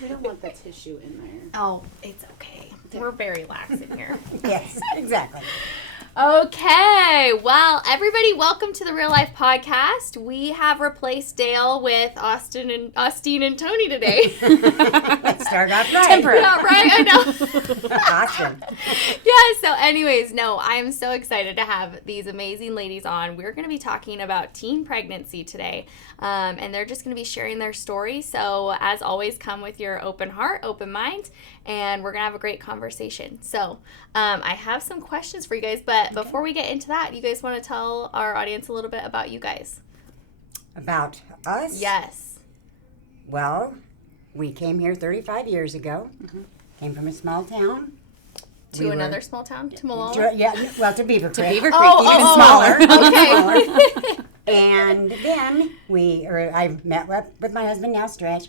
We don't want the tissue in there. Oh, it's okay. We're very lax in here. Yes, exactly. Okay, well, everybody, welcome to the Real Life Podcast. We have replaced Dale with Austene and Toni today. Let's start off right. Temperate. Yeah, right? I know. Awesome. Yeah, so anyways, no, I am so excited to have these amazing ladies on. We're going to be talking about teen pregnancy today, and they're just going to be sharing their story. So as always, come with your open heart, open mind, and we're going to have a great conversation. So I have some questions for you guys, but before we get into that, you guys want to tell our audience a little bit about you guys? About us? Yes. Well, we came here 35 years ago. Mm-hmm. Came from a small town. To another small town? To Malala? Yeah, well, to Beaver Creek. Beaver Creek, even smaller. Okay. And then I met with my husband now, Stretch,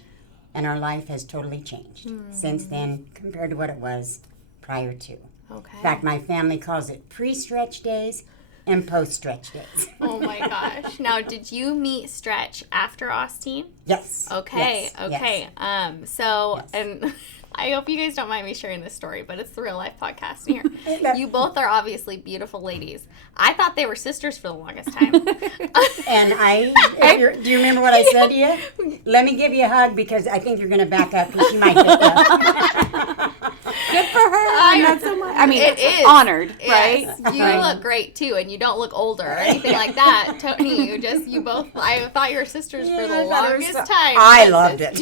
and our life has totally changed since then compared to what it was prior to. Okay. In fact, my family calls it pre-stretch days and post-stretch days. Oh my gosh. Now, did you meet Stretch after Austene? Yes. Okay, Yes. okay. Yes. So, Yes. And I hope you guys don't mind me sharing this story, but it's the Real Life Podcast here. You both are obviously beautiful ladies. I thought they were sisters for the longest time. And do you remember what I said to you? Let me give you a hug because I think you're going to back up because you might get that. Good for her. Not so much. I mean, It is. honored, Yes. right? You look great too, and you don't look older or anything like that. Toni, you both, I thought you were sisters for the longest time. I loved it.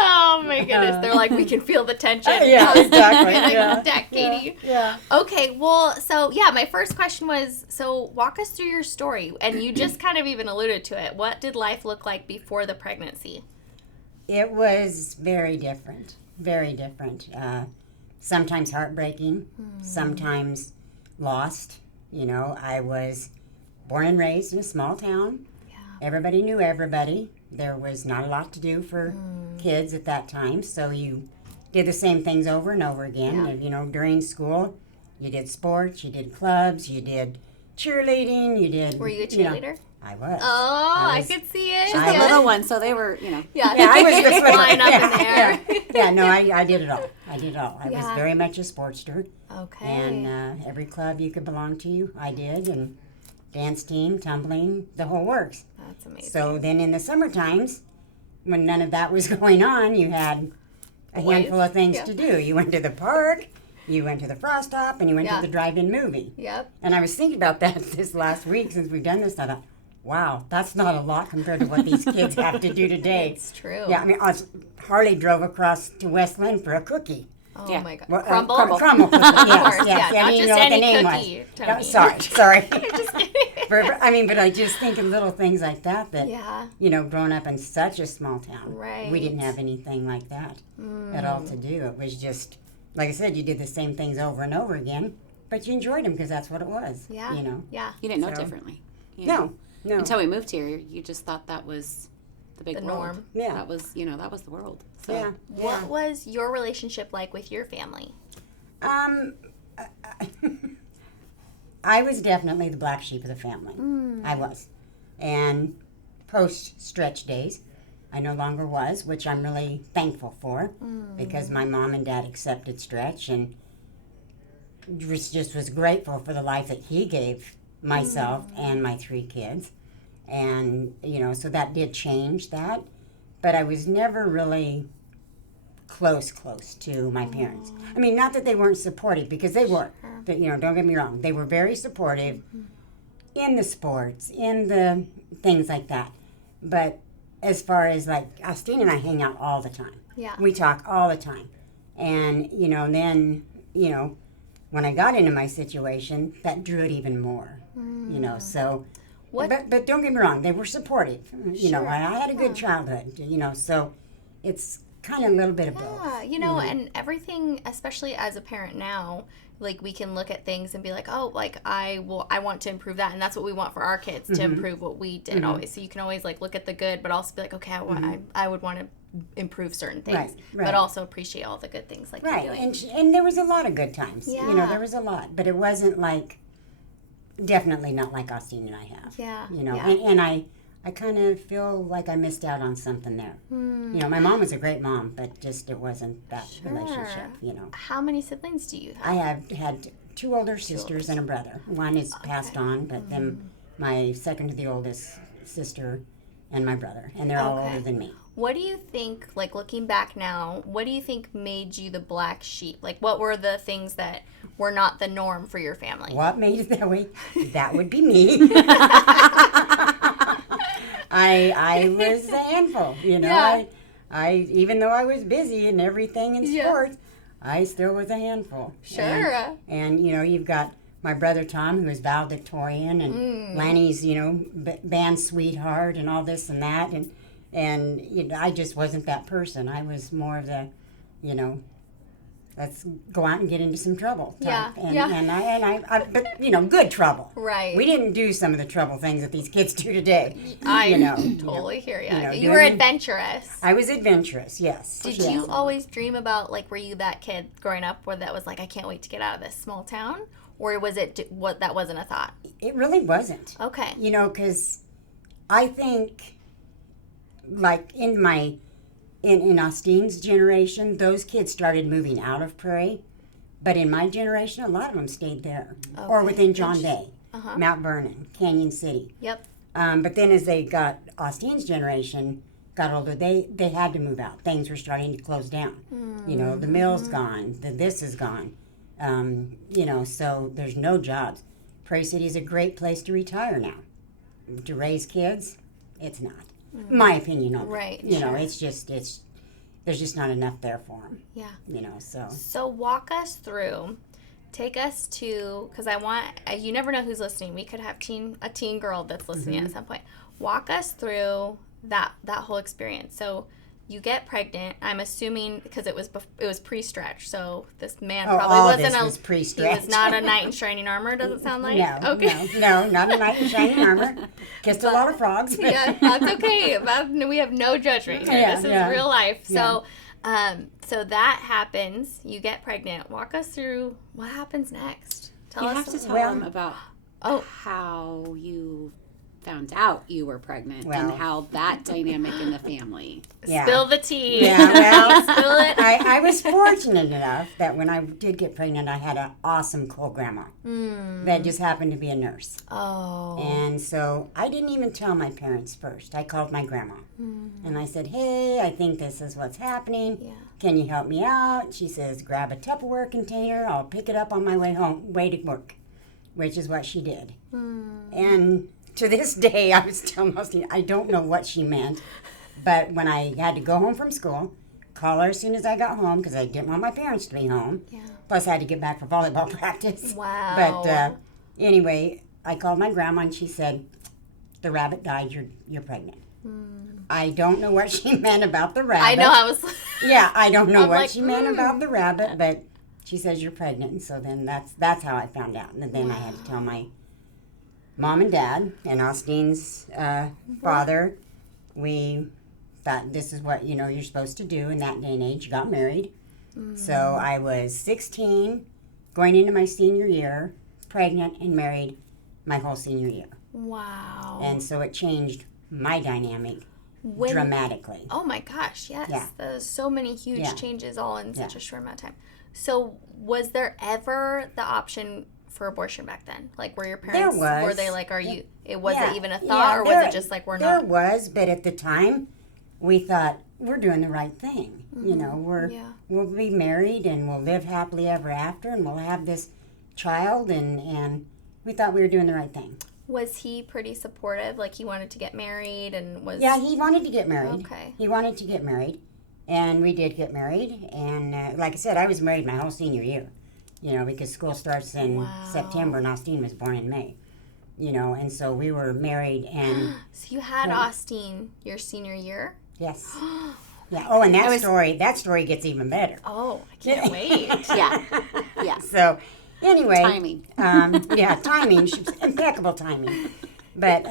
Oh my goodness. They're like, we can feel the tension. Yeah, exactly. Like, Yeah. Deck, Katie. Yeah. Okay, well, so yeah, my first question was, so walk us through your story. And you just kind of even alluded to it. What did life look like before the pregnancy? It was very different. Very different. Sometimes heartbreaking, sometimes lost. You know, I was born and raised in a small town. Yeah. Everybody knew everybody. There was not a lot to do for kids at that time, so you did the same things over and over again. Yeah. And, you know, during school, you did sports, you did clubs, you did cheerleading, you did... Were you a know, cheerleader? I was. Oh, I was- could see it. She's I the was- little one, so they were, Yeah, Yeah, I was the flipper. line up in there. Yeah, no, I did it all. I did it all. I was Yeah. very much a sportster. Okay. And every club you could belong to, I did. And dance team, tumbling, the whole works. That's amazing. So then in the summer times, when none of that was going on, you had a Boys. handful of things Yeah. to do. You went to the park, you went to the frost top, and you went Yeah. to the drive-in movie. Yep. And I was thinking about that this last week since we've done this. I thought, wow, that's not a lot compared to what these kids have to do today. It's true. Yeah, I mean, Harley drove across to West Lynn for a cookie. Oh Yeah. my God. Well, Crumble? Crumble cookie, yes, course, yes. yeah, I not didn't just know what the any name cookie, was. Toni. Sorry. Just kidding. But I just think of little things like that Yeah. you know, growing up in such a small town, Right. we didn't have anything like that at all to do. It was just, like I said, you did the same things over and over again, but you enjoyed them because that's what it was. Yeah. You know? Yeah. You didn't know So- differently. You know? No. Until we moved here, you just thought that was the big The world. norm. Yeah. That was, that was the world. So. Yeah. What was your relationship like with your family? I was definitely the black sheep of the family. I was. And post-stretch days, I no longer was, which I'm really thankful for because my mom and dad accepted Stretch and was grateful for the life that he gave myself and my 3 kids. And, you know, so that did change that. But I was never really close to my parents. I mean, not that they weren't supportive, because they were. But, you know, don't get me wrong. They were very supportive in the sports, in the things like that. But as far as, like, Austene and I hang out all the time. Yeah. We talk all the time. And, you know, then, you know, when I got into my situation, that drew it even more. You know, so... What- But don't get me wrong, they were supportive. You know, Sure. I had a good childhood, you know, so it's kind of a little bit of both. Yeah, you know, and everything, especially as a parent now, like we can look at things and be like, oh, like I want to improve that, and that's what we want for our kids to improve what we did always. So you can always like look at the good, but also be like, okay, I would want to improve certain things, Right. but also appreciate all the good things like Right, you're doing. and there was a lot of good times. You know, Yeah. there was a lot, but it wasn't like, definitely not like Austene and I have. Yeah, You know, yeah. and I kind of feel like I missed out on something there. You know, my mom was a great mom, but just it wasn't that relationship, you know. How many siblings do you have? I have had 2 older sisters and a brother. One is passed on, but then my second to the oldest sister and my brother, and they're all older than me. What do you think, like looking back now, what do you think made you the black sheep? Like what were the things that were not the norm for your family? What made it that way? That would be me. I was a handful, you know. Yeah. I even though I was busy and everything in sports, I still was a handful. Sure. And you know, you've got my brother Tom, who is valedictorian, and Lanny's, you know, band sweetheart, and all this and that, and you know, I just wasn't that person. I was more of the, you know, let's go out and get into some trouble type. And I but you know, good trouble. Right. We didn't do some of the trouble things that these kids do today. I you know, totally hear you. you know, You were adventurous. I was adventurous, yes. Did yes. you always dream about, like, were you that kid growing up where that was like, I can't wait to get out of this small town? Or was it what that wasn't a thought? It really wasn't. Okay. You know, because I think, like in Austene's generation, those kids started moving out of Prairie. But in my generation, a lot of them stayed there. Or within John Day, Mount Vernon, Canyon City. Yep. But then as they got, Austene's generation got older, they had to move out. Things were starting to close down. You know, the mill's gone, this is gone. You know, so there's no jobs. Prairie City is a great place to retire now. To raise kids, it's not. My opinion on it. Right, You know, it's just, there's just not enough there for them. Yeah. You know, so. So walk us through, take us to, because I want, you never know who's listening. We could have a teen girl that's listening at some point. Walk us through that whole experience. So you get pregnant. I'm assuming because it was pre-stretch. So this man probably wasn't was pre-stretch. He was not a knight in shining armor. Does it sound like? No, Okay. no, not a knight in shining armor. Kissed a lot of frogs. Yeah, that's okay. We have no judgment here. This is real life. So, so that happens. You get pregnant. Walk us through what happens next. You have to tell them about how you found out you were pregnant and how that dynamic in the family. Yeah. Spill the tea. Yeah, well, Spill it. I was fortunate enough that when I did get pregnant, I had an awesome cool grandma that just happened to be a nurse. Oh. And so I didn't even tell my parents first. I called my grandma. And I said, hey, I think this is what's happening. Yeah. Can you help me out? She says, grab a Tupperware container. I'll pick it up on my way to work, which is what she did. And to this day, I was telling Austene, I don't know what she meant. But when I had to go home from school, call her as soon as I got home because I didn't want my parents to be home. Yeah. Plus, I had to get back for volleyball practice. Wow. But anyway, I called my grandma and she said, the rabbit died, you're pregnant. I don't know what she meant about the rabbit. I know I was. Yeah, I don't know I'm what like, she meant about the rabbit, but she says you're pregnant. And so then that's how I found out. And then I had to tell my mom and dad and Austene's father. We thought this is what, you know, you're supposed to do in that day and age. You got married. So I was 16, going into my senior year, pregnant and married my whole senior year. Wow. And so it changed my dynamic dramatically. Oh my gosh, yes. Yeah. There's so many huge changes all in such Yeah. a short amount of time. So was there ever the option for abortion back then? Like, were your parents, There was. were they like, it wasn't Yeah. even a thought, or was it just like, we're There not? was, but at the time, we thought, we're doing the right thing. You know, we'll be married and we'll live happily ever after and we'll have this child and we thought we were doing the right thing. Was he pretty supportive? Like, he wanted to get married and was... Yeah, he wanted to get married. Okay. He wanted to get married. And we did get married. And like I said, I was married my whole senior year. You know, because school starts in September and Austene was born in May. You know, and so we were married and... So you had Austene your senior year? Yes. Yeah. Oh, and that story gets even better. Oh, I can't wait. Yeah. So, anyway. Timing. Timing. Impeccable timing. But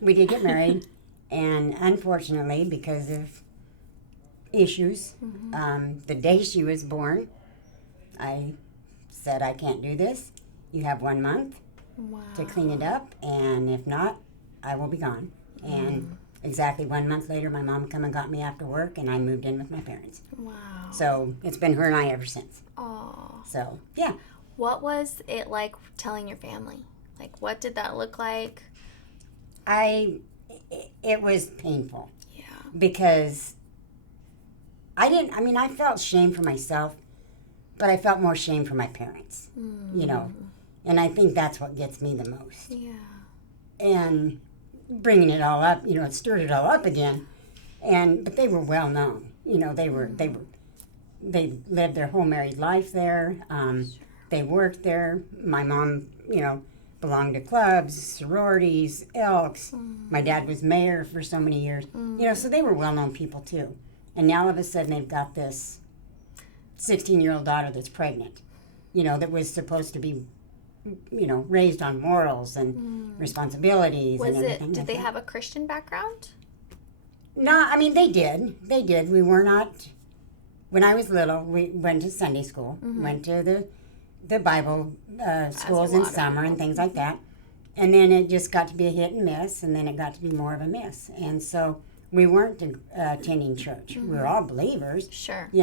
we did get married, and unfortunately, because of issues, the day she was born, I said, I can't do this. You have 1 month to clean it up, and if not, I will be gone. And exactly 1 month later, my mom come and got me after work, and I moved in with my parents. Wow. So it's been her and I ever since. Oh. So, yeah. What was it like telling your family? Like, what did that look like? It was painful. Yeah. Because I felt shame for myself, but I felt more shame for my parents, you know. And I think that's what gets me the most. Yeah. And bringing it all up, it stirred it all up again. But they were well known. They lived their whole married life there. They worked there. My mom, belonged to clubs, sororities, Elks. My dad was mayor for so many years. So they were well-known people too. And now all of a sudden they've got this 16-year-old daughter that's pregnant, that was supposed to be, raised on morals and responsibilities and everything. Did they have a Christian background? No, they did. They did. We were not, when I was little, we went to Sunday school, went to the Bible schools in summer and things like that. And then it just got to be a hit and miss, and then it got to be more of a miss. And so we weren't attending church. We were all believers. Sure. But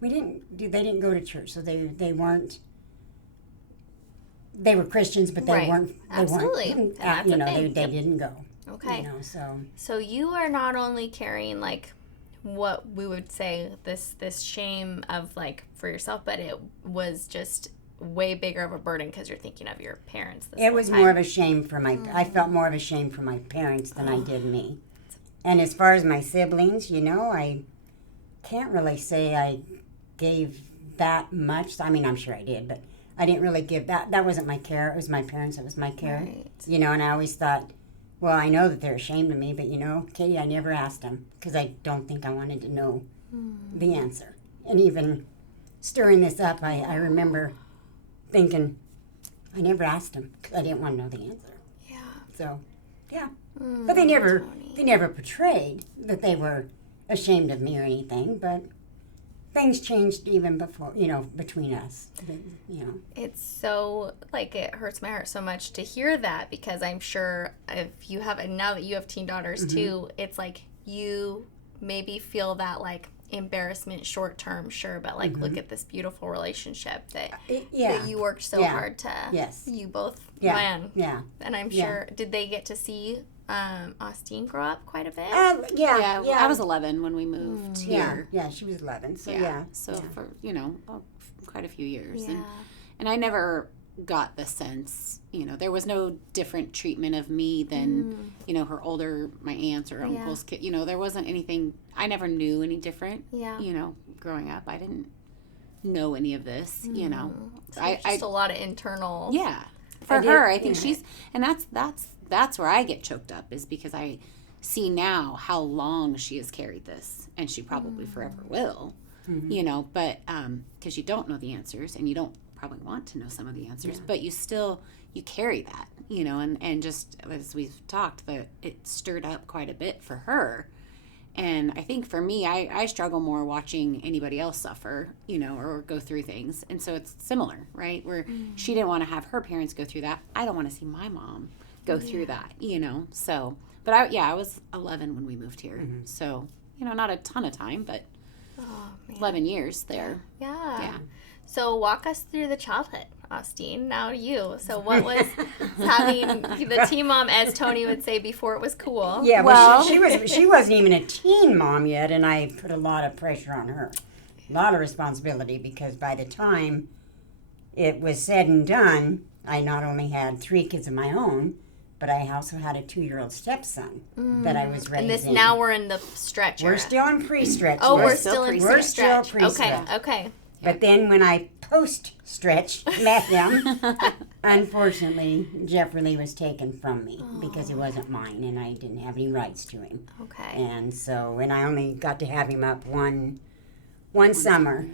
they didn't go to church. So they weren't, they were Christians, but they weren't. Absolutely. They didn't go. Okay. So you are not only carrying like what we would say this shame of like for yourself, but it was just way bigger of a burden because you're thinking of your parents. It was more of a shame for I felt more of a shame for my parents than I did me. And as far as my siblings, I can't really say I gave that much. I'm sure I did, but I didn't really give that. That wasn't my care. It was my parents. It was my care. Right. And I always thought, well, I know that they're ashamed of me, but Katie, I never asked them because I don't think I wanted to know the answer. And even stirring this up, I remember thinking, I never asked them because I didn't want to know the answer. Yeah. So, yeah. But they never portrayed that they were ashamed of me or anything, but things changed even before, between us. It's so, it hurts my heart so much to hear that because I'm sure if you have, and now that you have teen daughters too, it's like you maybe feel that embarrassment short term, sure, but look at this beautiful relationship that you worked so hard to. Yes. You both plan. Yeah. And I'm sure, did they get to see Austene grow up quite a bit? Yeah. I was 11 when we moved here. Yeah, she was 11. So yeah. So for quite a few years, and I never got the sense, there was no different treatment of me than my aunts or uncles' kid. There wasn't anything. I never knew any different. Yeah. Growing up, I didn't know any of this. So just a lot of internal. Yeah. For her, I think she's, and that's where I get choked up is because I see now how long she has carried this, and she probably forever will. But because you don't know the answers, and you don't probably want to know some of the answers, but you carry that, and just as we've talked, that it stirred up quite a bit for her. And I think for me, I struggle more watching anybody else suffer, or go through things. And so it's similar, right? Where she didn't want to have her parents go through that. I don't want to see my mom go through that, So, but I was 11 when we moved here. So, not a ton of time, but 11 years there. Yeah. So walk us through the childhood, Austene. Now you. So what was having the teen mom, as Toni would say, before it was cool? Yeah, well, she wasn't even a teen mom yet, and I put a lot of pressure on her, a lot of responsibility, because by the time it was said and done, I not only had 3 kids of my own, but I also had a 2-year-old stepson that I was raising. And this now we're in the stretch. We're still in pre-stretch. Oh, we're still in pre-stretch. We're still pre-stretch. Okay. But then when I post-stretch met him, unfortunately, Jeffrey was taken from me because he wasn't mine, and I didn't have any rights to him. Okay. And so, and I only got to have him up one summer.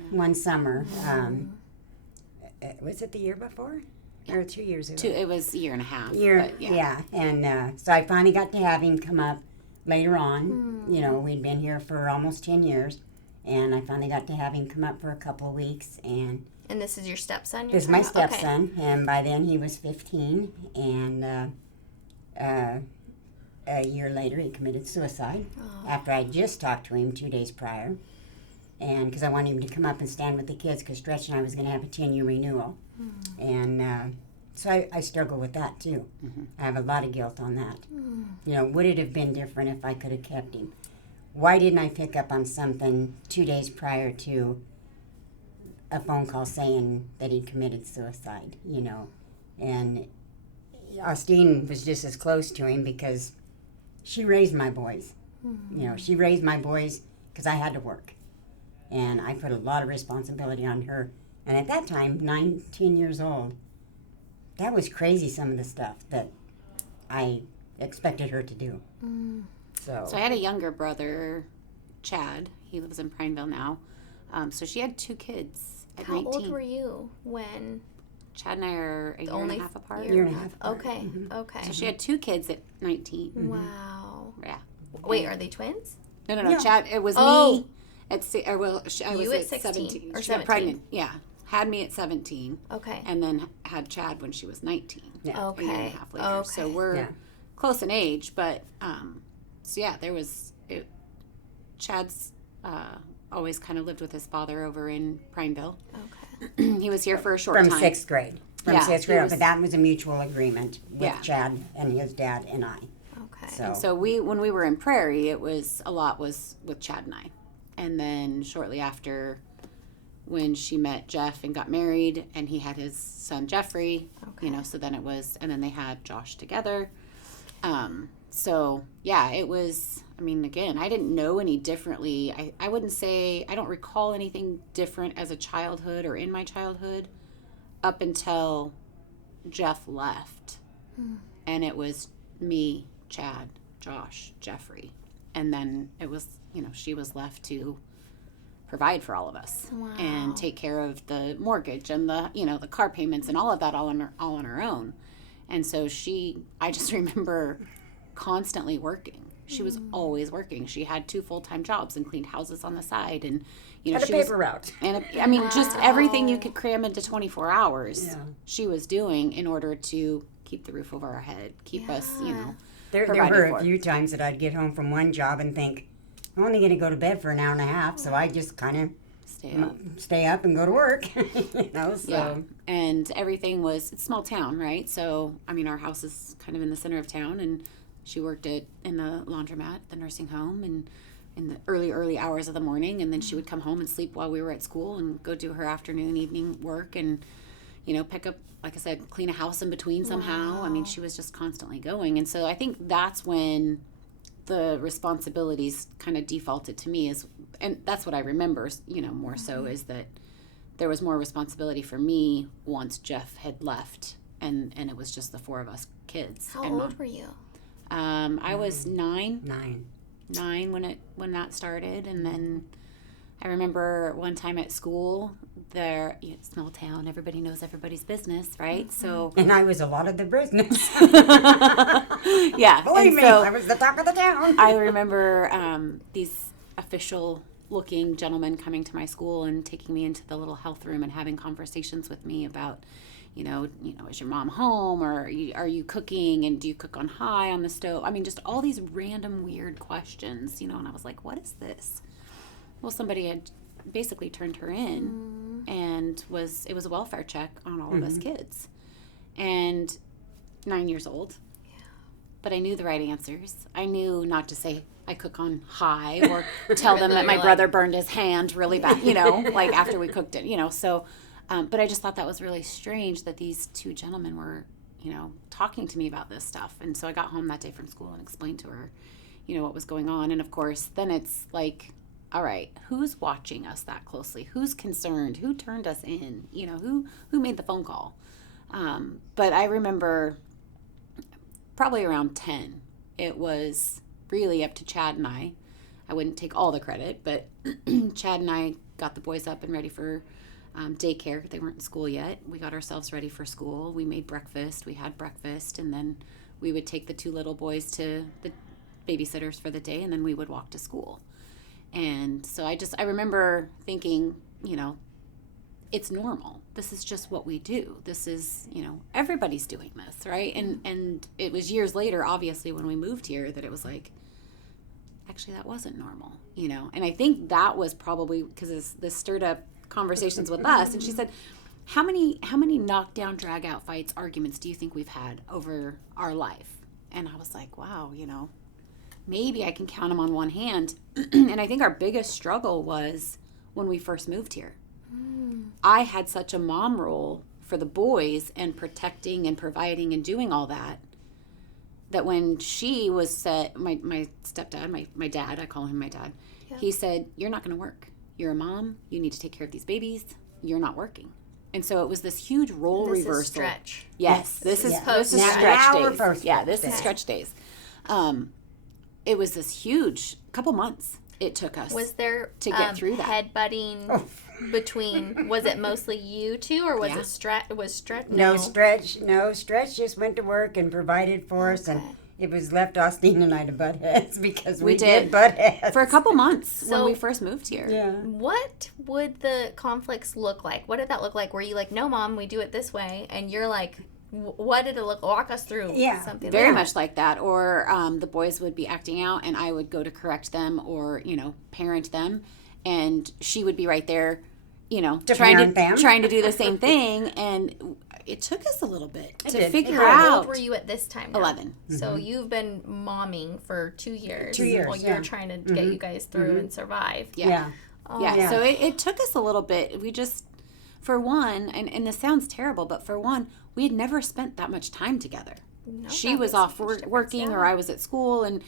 Was it the year before? Or 2 years ago? It was a year and a half. Yeah. And so I finally got to have him come up later on. We'd been here for almost 10 years. And I finally got to have him come up for a couple of weeks. And this is your stepson? This is my stepson. Okay. And by then he was 15. And A year later, he committed suicide after I just talked to him 2 days prior. And because I wanted him to come up and stand with the kids, because Stretch and I was going to have a 10-year renewal. And so I struggle with that too. I have a lot of guilt on that. You know, would it have been different if I could have kept him? Why didn't I pick up on something 2 days prior to a phone call saying that he'd committed suicide, you know? And Austene was just as close to him because she raised my boys. You know, she raised my boys because I had to work. And I put a lot of responsibility on her. And at that time, 10 years old, that was crazy, some of the stuff that I expected her to do. So I had a younger brother, Chad. He lives in Prineville now. So she had 2 kids at How 19. old were you when? Chad and I are a year and a half apart. Year and a half apart. Okay, okay. So she had 2 kids at 19. Wow. Yeah. Wait, are they twins? No. Chad, it was Oh. me at I was You at at 16 17. or She got 17? pregnant. Yeah. Had me at 17. Okay. And then had Chad when she was 19. Yeah. Okay. A year and a half later. Okay. So we're close in age, but so yeah, there was Chad's always kind of lived with his father over in Prineville. Okay. He was here for a short from time. 6th grade. From Yeah, 6th he grade, was- but that was a mutual agreement with Yeah. Chad and his dad and I. Okay. So when we were in Prairie, it was a lot was with Chad and I. And then shortly after, when she met Jeff and got married, and he had his son Jeffrey, you know, so then it was, and then they had Josh together. So yeah, it was, I mean, again, I didn't know any differently. I wouldn't say, I don't recall anything different as a childhood or in my childhood up until Jeff left. And it was me, Chad, Josh, Jeffrey. And then it was, you know, she was left to provide for all of us and take care of the mortgage and the, you know, the car payments and all of that all on her own. And so I just remember constantly working. She was always working. She had 2 full-time jobs and cleaned houses on the side, and you know, Had a she paper was, route. and I mean, just everything you could cram into 24 hours. Yeah. She was doing in order to keep the roof over our head, keep us, you know. There provided were for. a few times that I'd get home from one job and think, I'm only going to go to bed for an hour and a half, so I just kind of stay up and go to work. You know, so. Yeah, and everything was, it's a small town, right? So, I mean, our house is kind of in the center of town, and she worked in the laundromat, the nursing home, and in the early hours of the morning, and then she would come home and sleep while we were at school and go do her afternoon, evening work, and, you know, pick up, like I said, clean a house in between somehow. I mean, she was just constantly going. And so I think that's when the responsibilities kind of defaulted to me, and that's what I remember, you know, more so, is that there was more responsibility for me once Jeff had left, and it was just the 4 of us kids. How and old were you? I was 9 9 when that started, and then I remember one time at school, small town, everybody knows everybody's business, right? So And I was a lot of the business. yeah, Believe and me, so I was the talk of the town. I remember these official-looking gentlemen coming to my school and taking me into the little health room and having conversations with me about, you know, is your mom home, or are you cooking, and do you cook on high on the stove? I mean, just all these random weird questions, you know. And I was like, what is this? Well, somebody had basically turned her in, and it was a welfare check on all of us kids, and 9 years old. But I knew the right answers. I knew not to say I cook on high, or tell them that my brother burned his hand really bad, you know, like after we cooked it, you know. So, but I just thought that was really strange that these 2 gentlemen were, you know, talking to me about this stuff. And so I got home that day from school and explained to her, you know, what was going on. And of course, then it's like, all right, who's watching us that closely? Who's concerned? Who turned us in? You know, who made the phone call? But I remember probably around 10, it was really up to Chad and I. I wouldn't take all the credit, but Chad and I got the boys up and ready for daycare. They weren't in school yet. We got ourselves ready for school. We made breakfast. We had breakfast, and then we would take the 2 little boys to the babysitters for the day, and then we would walk to school. And so I remember thinking, you know, it's normal. This is just what we do. This is, everybody's doing this, right? And it was years later, obviously, when we moved here, that it was like, actually, that wasn't normal, And I think that was probably because this stirred up conversations with us. And she said, how many knockdown, drag out fights, arguments do you think we've had over our life? And I was like, wow, maybe I can count them on one hand. And I think our biggest struggle was when we first moved here. I had such a mom role for the boys and protecting and providing and doing all that when she was set, my stepdad, my dad, I call him my dad, he said, you're not going to work. You're a mom. You need to take care of these babies. You're not working. And so it was this huge role reversal. Is stretch. Yes. This is stretch days. Yeah, this is stretch days. It was this huge couple months it took us. Was there to get through that headbutting between? Was it mostly you two, or was it stretch? No, Stretch just went to work and provided for us, and it was left Austene and I to butt heads because we did butt heads for a couple months when we first moved here. Yeah. What would the conflicts look like? What did that look like? Were you like, no, Mom, we do it this way, and you're like, what did it look? Walk us through. Yeah, something very much like that. Or the boys would be acting out, and I would go to correct them or parent them, and she would be right there, trying to do the same thing. And it took us a little bit to figure out. How old were you at this time? Now? 11. So you've been momming for 2 years. 2 years. While you're trying to get you guys through and survive. Yeah. So it took us a little bit. We just, for one, and this sounds terrible, but for one, we had never spent that much time together. No, she was off working or I was at school, and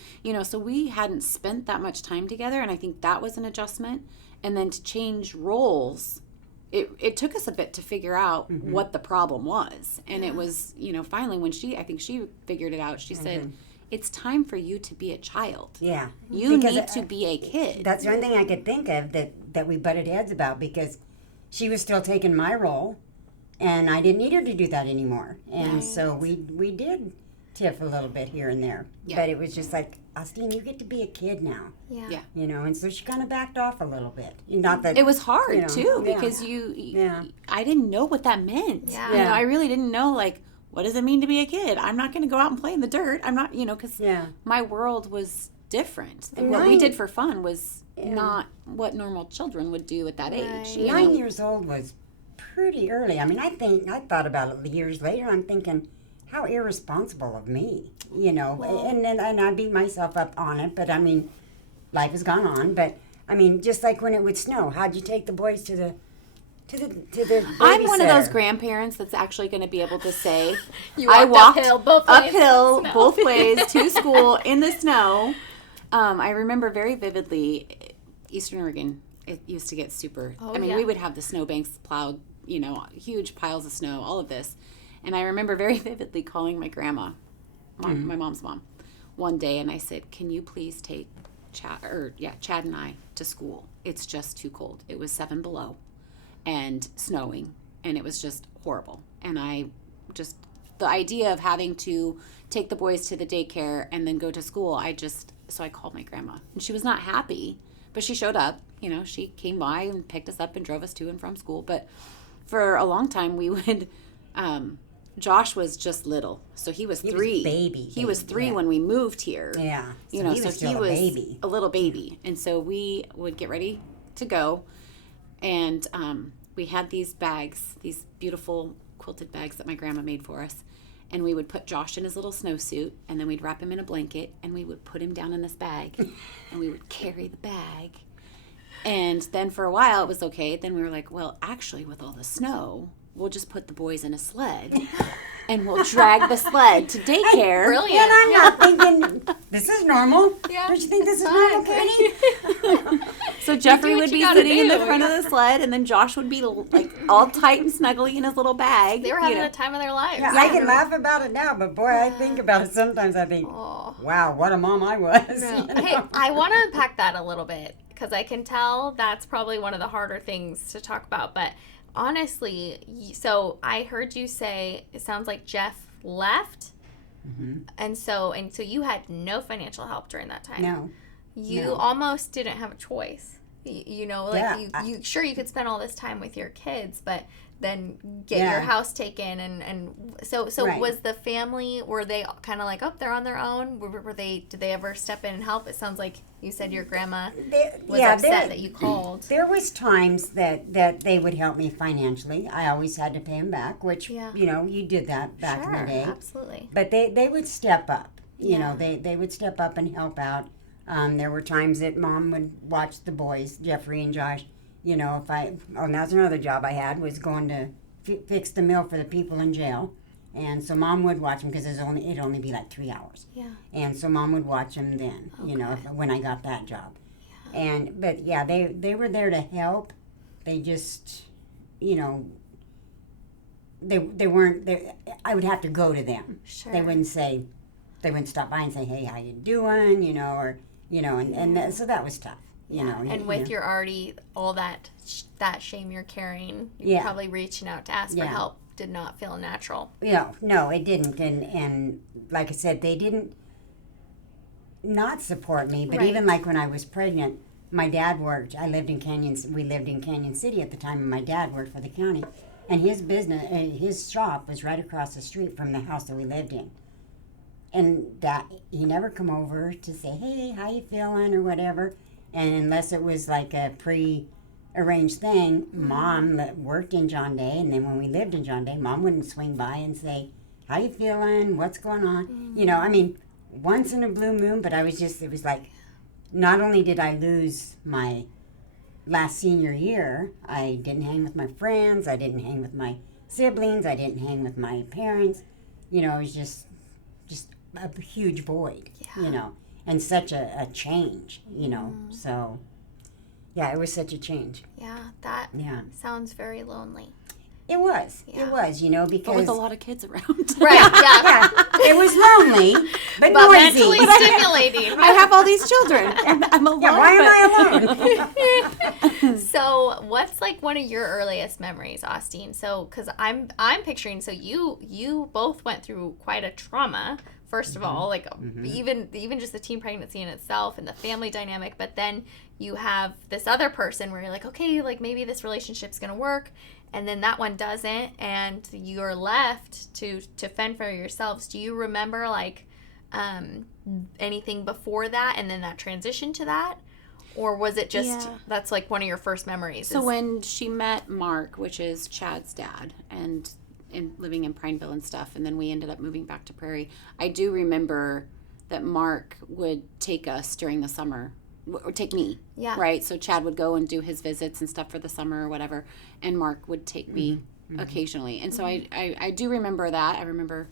so we hadn't spent that much time together, and I think that was an adjustment. And then to change roles, it took us a bit to figure out what the problem was. And it was, finally when I think she figured it out, she said, it's time for you to be a child. Yeah. You need to be a kid. That's the only thing I could think of that we butted heads about, because she was still taking my role, and I didn't need her to do that anymore. And so we did tiff a little bit here and there. Yeah. But it was just like, Austene, you get to be a kid now. Yeah. And so she kind of backed off a little bit. Not that it was hard too, because I didn't know what that meant. Yeah. I really didn't know, like, what does it mean to be a kid? I'm not going to go out and play in the dirt. I'm not, because my world was different. And what we did for fun was not what normal children would do at that age. 9 years old was pretty early. I mean, I thought about it years later. I'm thinking, how irresponsible of me, and I beat myself up on it. But I mean, life has gone on. But I mean, just like when it would snow, how'd you take the boys to the I'm one of those grandparents that's actually going to be able to say, I walked uphill both ways to school in the snow. I remember very vividly, Eastern Oregon, it used to get super, we would have the snowbanks plowed, huge piles of snow, all of this. And I remember very vividly calling my grandma, my mom's mom, one day, and I said, can you please take Chad and I to school? It's just too cold. It was 7 below and snowing, and it was just horrible. And the idea of having to take the boys to the daycare and then go to school, so I called my grandma. And she was not happy, but she showed up. She came by and picked us up and drove us to and from school. But for a long time, we would... Josh was just little, so he was 3. Was baby. He was 3 when we moved here. Yeah, so he was a little baby, and so we would get ready to go, and we had these bags, these beautiful quilted bags that my grandma made for us, and we would put Josh in his little snowsuit, and then we'd wrap him in a blanket, and we would put him down in this bag, and we would carry the bag, and then for a while it was okay. Then we were like, well, actually, with all the snow, we'll just put the boys in a sled and we'll drag the sled to daycare. Brilliant. And I'm not thinking, this is normal. Yeah. Don't you think this is normal, Katie? So Jeffrey would be sitting in the front of the sled, and then Josh would be like all tight and snuggly in his little bag. They were having the time of their lives. Yeah, I can laugh about it now, but boy, I think about it sometimes. I think, wow, what a mom I was. No. Hey, I want to unpack that a little bit, because I can tell that's probably one of the harder things to talk about. But honestly, so I heard you say it sounds like Jeff left, and so you had no financial help during that time. No. You almost didn't have a choice. You know, like Yeah. you sure you could spend all this time with your kids, but then get your house taken and so Right. was the family, were they kind of like, oh, they're on their own? Did they ever step in and help? It sounds like you said your grandma was upset that you called. There was times that they would help me financially. I always had to pay them back, which you know, you did that back in the day. Absolutely. But they would step up. You Yeah. know, they would step up and help out. There were times that Mom would watch the boys, Jeffrey and Josh. You know, and that's another job I had, was going to fix the meal for the people in jail. And so Mom would watch them because it'd only be like 3 hours. Yeah. And so Mom would watch them then, you know, when I got that job. Yeah. But yeah, they were there to help. They just, you know, they weren't there. I would have to go to them. Sure. They wouldn't stop by and say, hey, how you doing, you know, or, you know, so that was tough. You know, and with your already all that shame you're carrying, probably reaching out to ask for help did not feel natural. No, it didn't. And like I said, they didn't not support me. But even like when I was pregnant, my dad worked. We lived in Canyon City at the time, and my dad worked for the county. And his shop was right across the street from the house that we lived in. And he never come over to say, hey, how you feeling or whatever. And unless it was like a pre-arranged thing, Mom worked in John Day, and then when we lived in John Day, Mom wouldn't swing by and say, how you feeling? What's going on? You know, I mean, once in a blue moon, but it was like, not only did I lose my last senior year, I didn't hang with my friends, I didn't hang with my siblings, I didn't hang with my parents. You know, it was just a huge void, you know. And such a change, you know. So, yeah, it was such a change. Yeah, that sounds very lonely. It was, you know, because... But with a lot of kids around. Right, yeah. It was lonely, but noisy. Mentally stimulating. I have all these children, and I'm alone. Yeah, why am I alone? So, what's like one of your earliest memories, Austene? So, because I'm picturing, so you both went through quite a trauma. First of all, like even just the teen pregnancy in itself and the family dynamic, but then you have this other person where you're like, okay, like maybe this relationship's gonna work, and then that one doesn't, and you're left to fend for yourselves. Do you remember like anything before that, and then that transition to that, or was it just that's like one of your first memories? So when she met Mark, which is Chad's dad, and living in Prineville and stuff, and then we ended up moving back to Prairie. I do remember that Mark would take us during the summer, or take me, right? So Chad would go and do his visits and stuff for the summer or whatever, and Mark would take me occasionally. And so I do remember that. I remember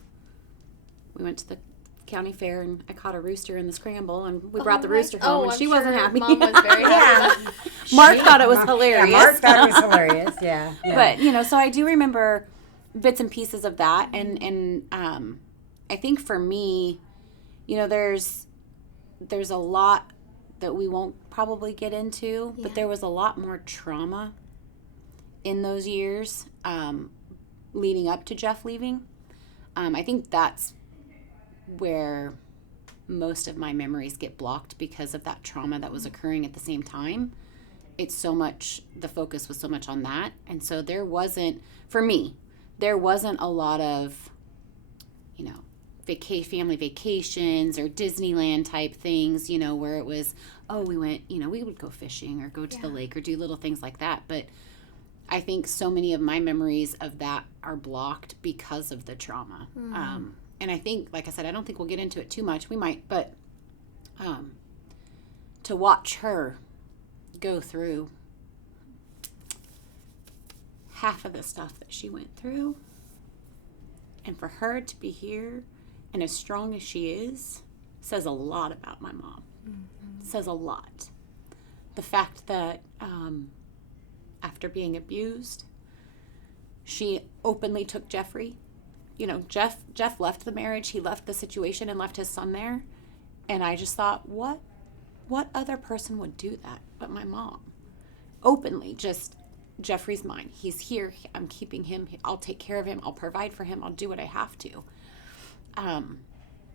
we went to the county fair, and I caught a rooster in the scramble, and we brought the rooster home, and she wasn't happy. Mom was very happy. Mark thought it was hilarious. Yeah, Mark thought it was hilarious, yeah. But, you know, so I do remember bits and pieces of that, and I think for me, you know, there's a lot that we won't probably get into, but there was a lot more trauma in those years leading up to Jeff leaving. I think that's where most of my memories get blocked because of that trauma that was occurring at the same time. It's so much, the focus was so much on that, and so there wasn't a lot of, you know, family vacations or Disneyland type things, you know, where it was, we went, you know, we would go fishing or go to the lake or do little things like that. But I think so many of my memories of that are blocked because of the trauma. And I think, like I said, I don't think we'll get into it too much. We might, but to watch her go through half of the stuff that she went through, and for her to be here and as strong as she is, says a lot about my mom. Says a lot. The fact that after being abused, she openly took Jeffrey. You know, Jeff left the marriage, he left the situation and left his son there, and I just thought, what other person would do that but my mom? Openly, just, Jeffrey's mine. He's here. I'm keeping him. I'll take care of him. I'll provide for him. I'll do what I have to.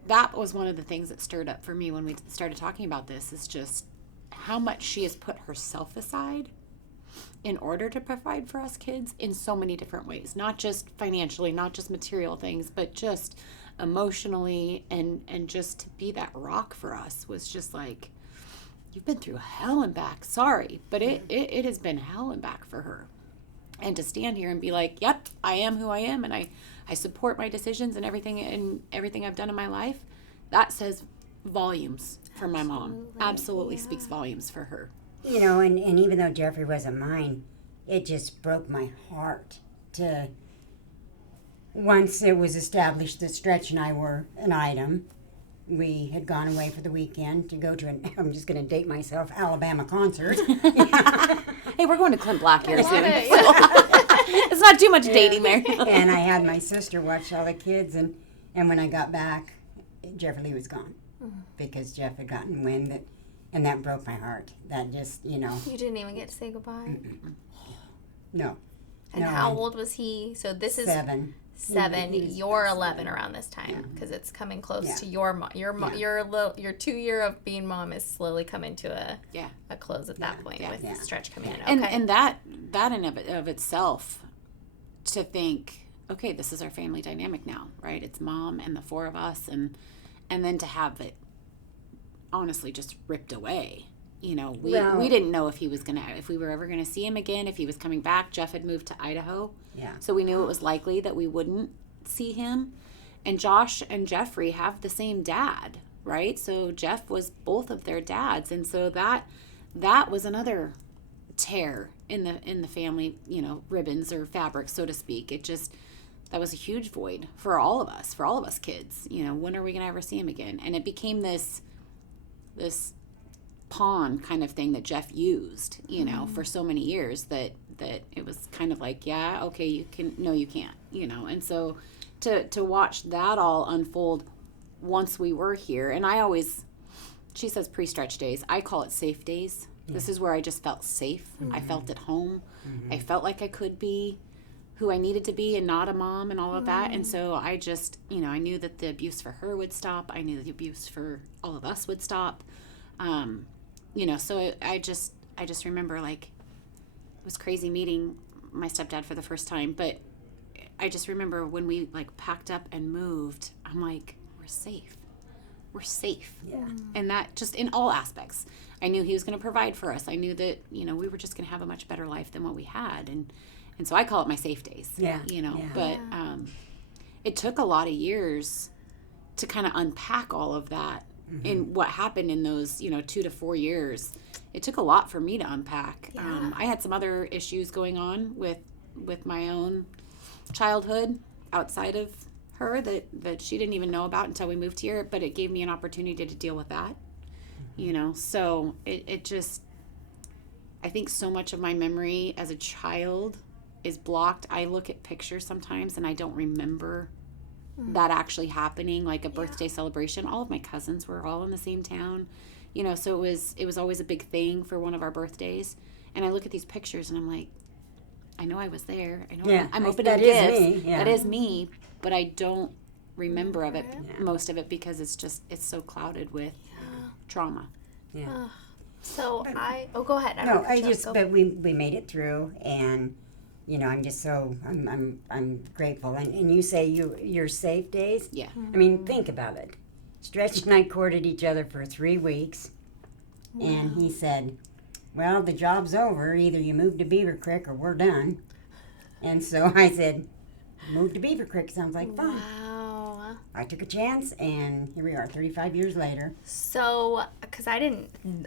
That was one of the things that stirred up for me when we started talking about this, is just how much she has put herself aside in order to provide for us kids in so many different ways, not just financially, not just material things, but just emotionally, and just to be that rock for us was just like, you've been through hell and back. Sorry, but it has been hell and back for her. And to stand here and be like, yep, I am who I am, and I support my decisions and everything I've done in my life, that says volumes for my mom. Absolutely speaks volumes for her. You know, and even though Jeffrey wasn't mine, it just broke my heart to, once it was established that Stretch and I were an item, we had gone away for the weekend to go to I'm just going to date myself, Alabama concert. Hey, we're going to Clint Black here soon. It's not too much dating there. And I had my sister watch all the kids, and when I got back, Jeffrey Lee was gone because Jeff had gotten wind that, and that broke my heart. That just, you know. You didn't even get to say goodbye? No. And how old was he? So this is 7. 7. You're 11 around this time because it's coming close to your 2 year of being mom is slowly coming to a close at that point with Stretch coming in. Okay. And that in of itself, to think, okay, this is our family dynamic now, right? It's mom and the 4 of us, and then to have it honestly just ripped away. You know, we didn't know if we were ever gonna see him again, if he was coming back. Jeff had moved to Idaho. Yeah. So we knew it was likely that we wouldn't see him. And Josh and Jeffrey have the same dad, right? So Jeff was both of their dads. And so that was another tear in the family, you know, ribbons or fabric, so to speak. That was a huge void for all of us kids. You know, when are we going to ever see him again? And it became this pawn kind of thing that Jeff used, you know, for so many years that it was kind of like, yeah, okay, you can, no, you can't, you know. And so to watch that all unfold once we were here, and she says pre-Stretch days, I call it safe days. Yeah. This is where I just felt safe. I felt at home. I felt like I could be who I needed to be and not a mom and all of that. And so I just, you know, I knew that the abuse for her would stop. I knew that the abuse for all of us would stop. You know, so I just remember, like, it was crazy meeting my stepdad for the first time, but I just remember when we, like, packed up and moved, I'm like, we're safe. Yeah. And that just in all aspects. I knew he was going to provide for us. I knew that, you know, we were just going to have a much better life than what we had. And so I call it my safe days. Yeah. You know, but it took a lot of years to kind of unpack all of that. In what happened in those, you know, 2 to 4 years. It took a lot for me to unpack. Yeah. I had some other issues going on with my own childhood outside of her that she didn't even know about until we moved here, but it gave me an opportunity to deal with that, you know. So it just, I think so much of my memory as a child is blocked. I look at pictures sometimes and I don't remember that actually happening, like a birthday celebration. All of my cousins were all in the same town, you know, so it was always a big thing for one of our birthdays. And I look at these pictures and I'm like, I know I was there. I know I'm opening gifts. That is me, but I don't remember of it, most of it, because it's so clouded with trauma. Yeah. So go ahead. But we made it through, and you know, I'm just so I'm grateful. And you say your safe days? Yeah. I mean, think about it. Stretch and I courted each other for 3 weeks, and he said, well, the job's over. Either you move to Beaver Creek or we're done. And so I said, move to Beaver Creek. Sounds like fun. Wow. I took a chance, and here we are 35 years later. So, because I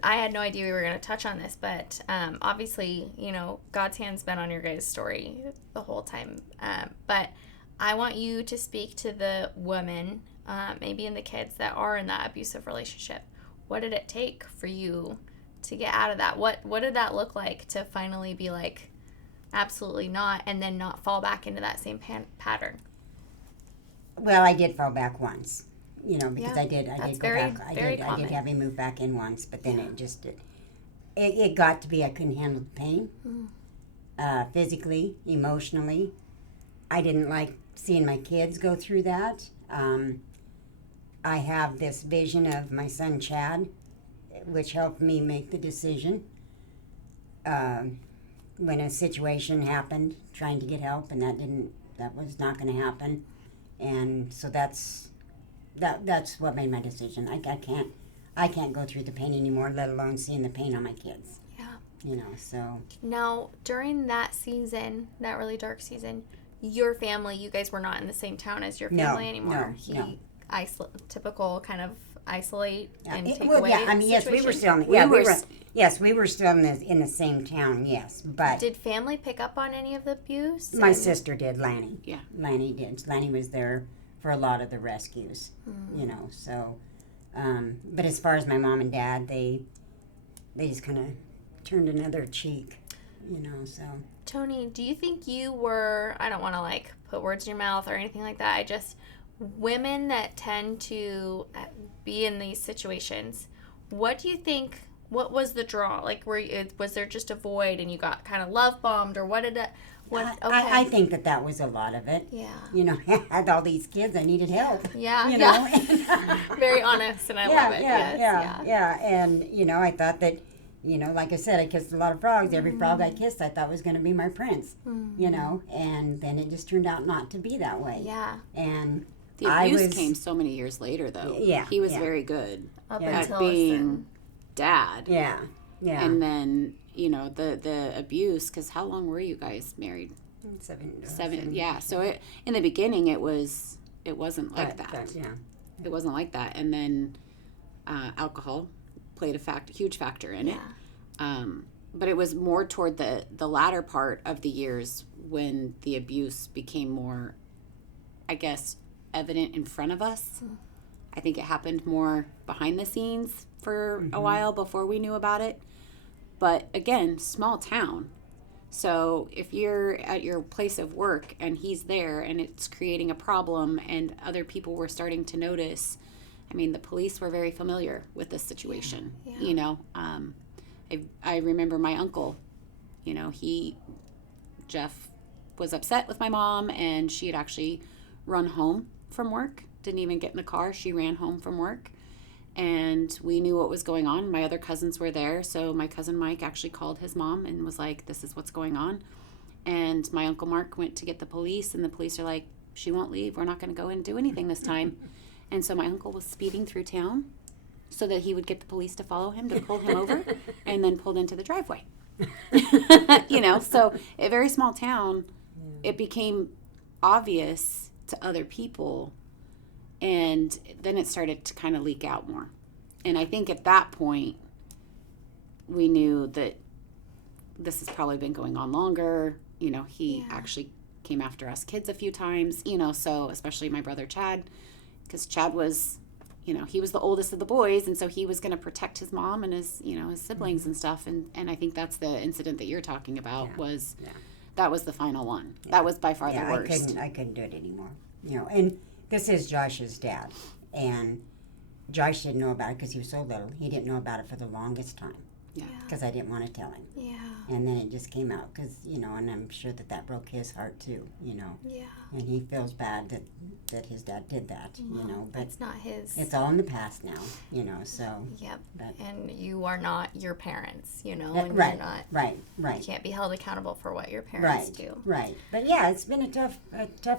had no idea we were going to touch on this, but obviously, you know, God's hand's been on your guys' story the whole time. But I want you to speak to the women, maybe in the kids that are in that abusive relationship. What did it take for you to get out of that? What did that look like to finally be like, absolutely not, and then not fall back into that same pattern? Well, I did fall back once, you know, because I did go back. I did have him move back in once, but then it got to be I couldn't handle the pain, physically, emotionally. I didn't like seeing my kids go through that. I have this vision of my son Chad which helped me make the decision when a situation happened, trying to get help, and that was not going to happen. And so that's what made my decision. I can't go through the pain anymore, let alone seeing the pain on my kids. Yeah. So. Now, during that season, that really dark season, your family, you guys were not in the same town as your family anymore. No. Typical kind of isolate and take well, away. Yeah, I mean, yes, we were still we were still in the same town. Yes, but did family pick up on any of the abuse? My sister did, Lanny. Yeah, Lanny did. Lanny was there for a lot of the rescues. So. But as far as my mom and dad, they just kind of turned another cheek. So. Toni, do you think you were? I don't want to put words in your mouth or anything like that. Women that tend to be in these situations, what do you think, what was the draw? Was there just a void and you got kind of love bombed, or what did it, okay. I think that was a lot of it. Yeah. I had all these kids, I needed help. Yeah. Very honest, and I love it. Yeah. And, I thought that, like I said, I kissed a lot of frogs. Every frog I kissed, I thought was going to be my prince, and then it just turned out not to be that way. Yeah. And the abuse came so many years later, though. Yeah. He was very good at being dad. Yeah. Yeah. And then, the abuse, because how long were you guys married? 7. Yeah. So in the beginning, it wasn't like that. Yeah. It wasn't like that. And then alcohol played a huge factor in it. But it was more toward the latter part of the years when the abuse became more, I guess, evident in front of us. I think it happened more behind the scenes for a while before we knew about it. But again, small town. So if you're at your place of work and he's there and it's creating a problem and other people were starting to notice, I mean, the police were very familiar with this situation. I remember my uncle, Jeff was upset with my mom, and she had actually run home from work, didn't even get in the car. She ran home from work, and we knew what was going on. My other cousins were there, so my cousin Mike actually called his mom and was like, this is what's going on. And my Uncle Mark went to get the police, and the police are like, she won't leave. We're not going to go and do anything this time. And so my uncle was speeding through town so that he would get the police to follow him, to pull him over, and then pulled into the driveway. So a very small town, it became obvious to other people, and then it started to kind of leak out more. And I think at that point, we knew that this has probably been going on longer. He actually came after us kids a few times, so especially my brother Chad, because Chad was, he was the oldest of the boys, and so he was going to protect his mom and his, his siblings and stuff. And I think that's the incident that you're talking about that was the final one. Yeah. That was by far the worst. I couldn't do it anymore. And this is Josh's dad, and Josh didn't know about it because he was so little. He didn't know about it for the longest time. Yeah. Because I didn't want to tell him. Yeah. And then it just came out because, and I'm sure that broke his heart too, Yeah. And he feels bad that his dad did that, But it's not his. It's all in the past now, so. Yep. And you are not your parents, and right, you're not. Right. You can't be held accountable for what your parents do. Right. But yeah, it's been a tough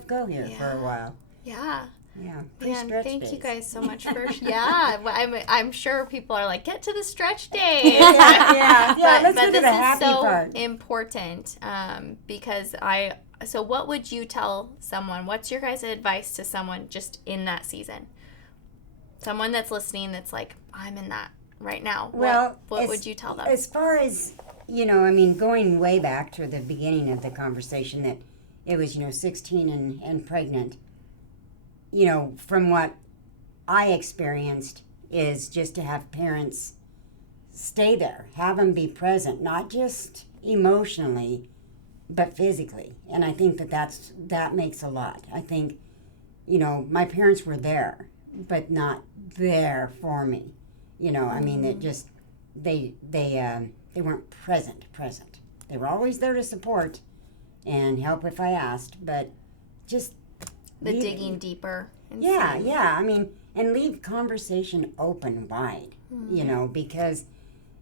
go here for a while. Yeah. Yeah, and thank you guys so much for I'm sure people are like, get to the stretch days. yeah. Let's but get to this the is happy so part. Important because so what would you tell someone? What's your guys' advice to someone just in that season? Someone that's listening that's like, I'm in that right now. Well, what would you tell them? As far as going way back to the beginning of the conversation, that it was 16 and pregnant. From what I experienced is just to have parents stay there, have them be present, not just emotionally, but physically. And I think that makes a lot. I think, my parents were there, but not there for me. That just, they weren't present. They were always there to support and help if I asked, but just digging deeper. Yeah. And leave conversation open wide. you know, because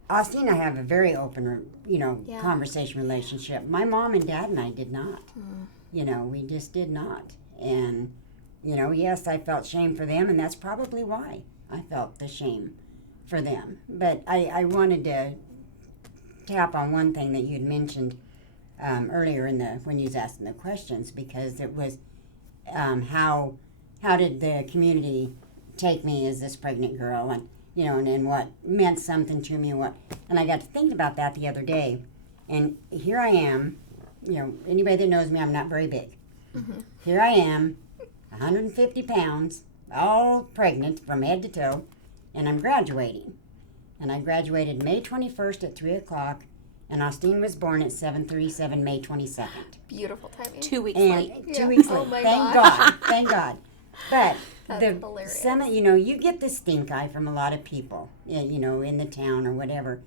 Austine and I have a very open, conversation relationship. My mom and dad and I did not. You know, we just did not. And, yes, I felt shame for them, and that's probably why I felt the shame for them. But I wanted to tap on one thing that you'd mentioned earlier when you was asking the questions, because it was how did the community take me as this pregnant girl, and and what meant something to me, and I got to thinking about that the other day, and here I am, anybody that knows me, I'm not very big. Here I am, 150 pounds, all pregnant from head to toe, and I'm graduating. And I graduated May 21st at 3 o'clock, and Austine was born at 7:37, May 22nd. Beautiful timing. 2 weeks late. 2 weeks late. Oh my Thank gosh. God. Thank God. But That's hilarious. you get the stink eye from a lot of people, in the town or whatever.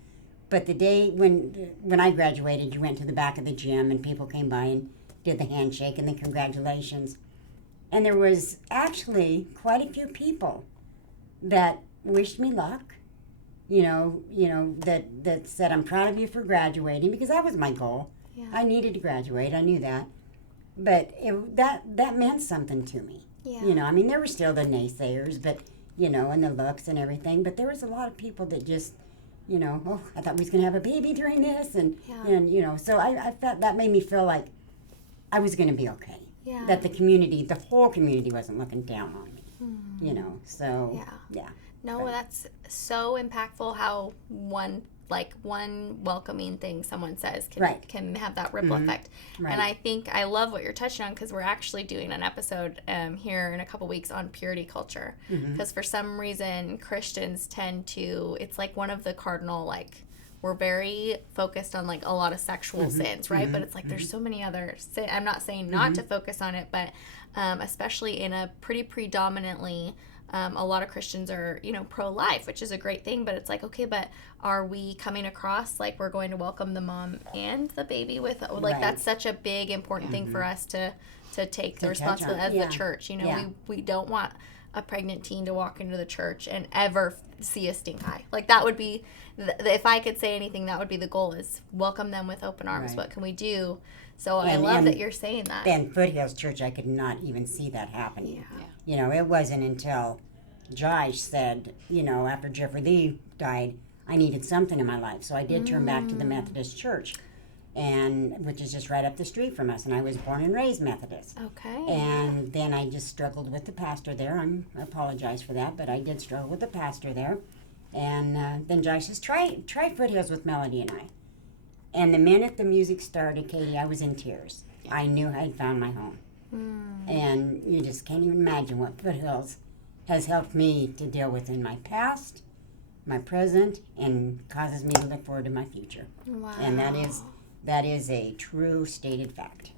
But the day when I graduated, you went to the back of the gym and people came by and did the handshake and the congratulations. And there was actually quite a few people that wished me luck. That said, I'm proud of you for graduating, because that was my goal. Yeah. I needed to graduate. I knew that. But that meant something to me. Yeah. I mean, there were still the naysayers, but, and the looks and everything. But there was a lot of people that just, I thought we was going to have a baby during this. And so I felt that made me feel like I was going to be okay. Yeah. That the whole community wasn't looking down on me. So, yeah. No, that's so impactful how one welcoming thing someone says can have that ripple effect. Right. And I think I love what you're touching on, because we're actually doing an episode here in a couple weeks on purity culture. Because for some reason, Christians tend to, it's like one of the cardinal, we're very focused on a lot of sexual sins, right? But it's there's so many other sins. I'm not saying not to focus on it, but especially in a pretty predominantly a lot of Christians are, pro-life, which is a great thing, but it's okay, but are we coming across like we're going to welcome the mom and the baby with, that's such a big, important thing for us to take the responsibility as the church. We don't want a pregnant teen to walk into the church and ever see a stink eye. That would be, if I could say anything, that would be the goal, is welcome them with open arms. What can we do? So I love that you're saying that. In Foothills Church, I could not even see that happening. It wasn't until Josh said, after Jeffrey Lee died, I needed something in my life. So I did turn back to the Methodist Church, which is just right up the street from us. And I was born and raised Methodist. Okay. And then I just struggled with the pastor there. I apologize for that, but I did struggle with the pastor there. And then Josh says, try Foothills with Melody and I. And the minute the music started, Katie, I was in tears. I knew I'd found my home. And you just can't even imagine what Foothills has helped me to deal with in my past, my present, and causes me to look forward to my future. Wow. And that is a true stated fact.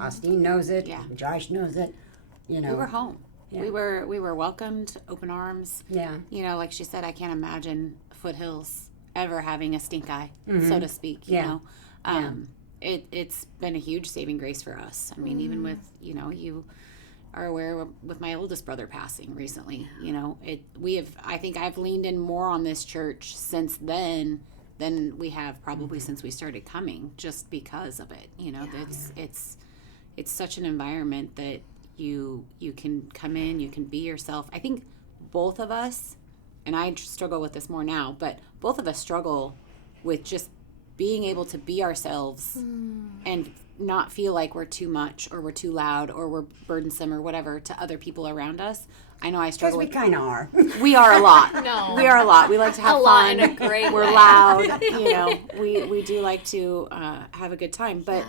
Austine knows it. Yeah. Josh knows it. We were home. Yeah. We were welcomed, open arms. Yeah. Like she said, I can't imagine Foothills ever having a stink eye, so to speak. It's been a huge saving grace for us. I mean, even with you are aware with my oldest brother passing recently. I think I've leaned in more on this church since then than we have probably since we started coming, just because of it. It's such an environment that you can come in, you can be yourself. I think both of us, and I struggle with this more now, but both of us struggle with just being able to be ourselves and not feel like we're too much or we're too loud or we're burdensome or whatever to other people around us. I know I struggle with... Because we kind of are. We are a lot. No. We are a lot. We like to have a fun. lot in a great We're way. loud. We do like to have a good time. But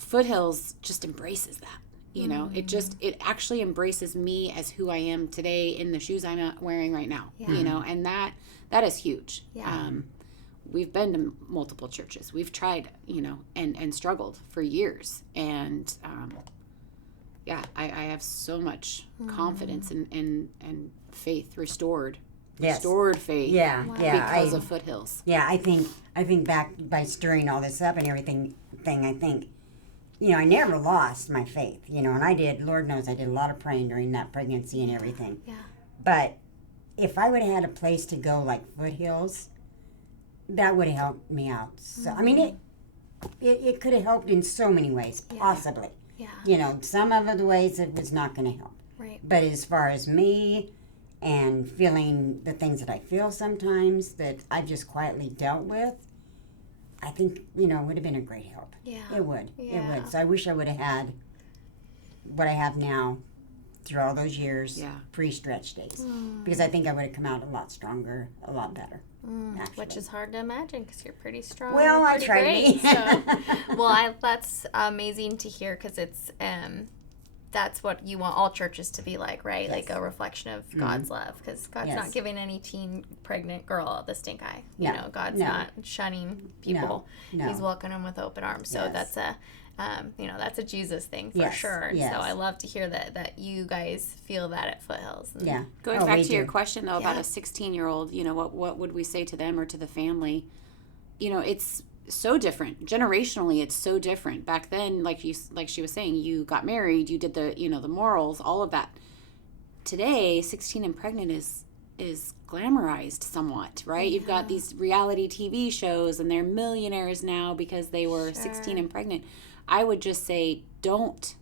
Foothills just embraces that. It actually embraces me as who I am today in the shoes I'm wearing right now. And that is huge. We've been to multiple churches. We've tried, and struggled for years. And I have so much confidence and faith restored. Yes. Restored faith. Because of Foothills. Yeah, I think back by stirring all this up and everything, I think, I never lost my faith, and Lord knows I did a lot of praying during that pregnancy and everything. Yeah. But if I would have had a place to go like Foothills, that would have helped me out. So I mean, it could have helped in so many ways, possibly. Yeah. You know, some of the ways it was not going to help. Right. But as far as me and feeling the things that I feel sometimes that I've just quietly dealt with, I think, you know, it would have been a great help. Yeah. It would. Yeah. It would. So I wish I would have had what I have now through all those years, pre-stretch days. Because I think I would have come out a lot stronger, a lot better. Which is hard to imagine because you're pretty strong. Well, I pretty tried great, me. So. Well, that's amazing to hear because it's that's what you want all churches to be like, right? Yes. Like a reflection of God's love because God's not giving any teen pregnant girl the stink eye. You know, God's not shunning people. No. He's welcoming them with open arms. So that's a you know, that's a Jesus thing for sure. Yes. So I love to hear that you guys feel that at Foothills. And Going back to your question though about a 16-year-old, you know, what would we say to them or to the family? You know, it's so different. Generationally, it's so different. Back then, like she was saying, you got married, you did the, you know, the morals, all of that. Today, 16 and pregnant is glamorized somewhat, right? You've got these reality TV shows and they're millionaires now because they were 16 and pregnant. I would just say don't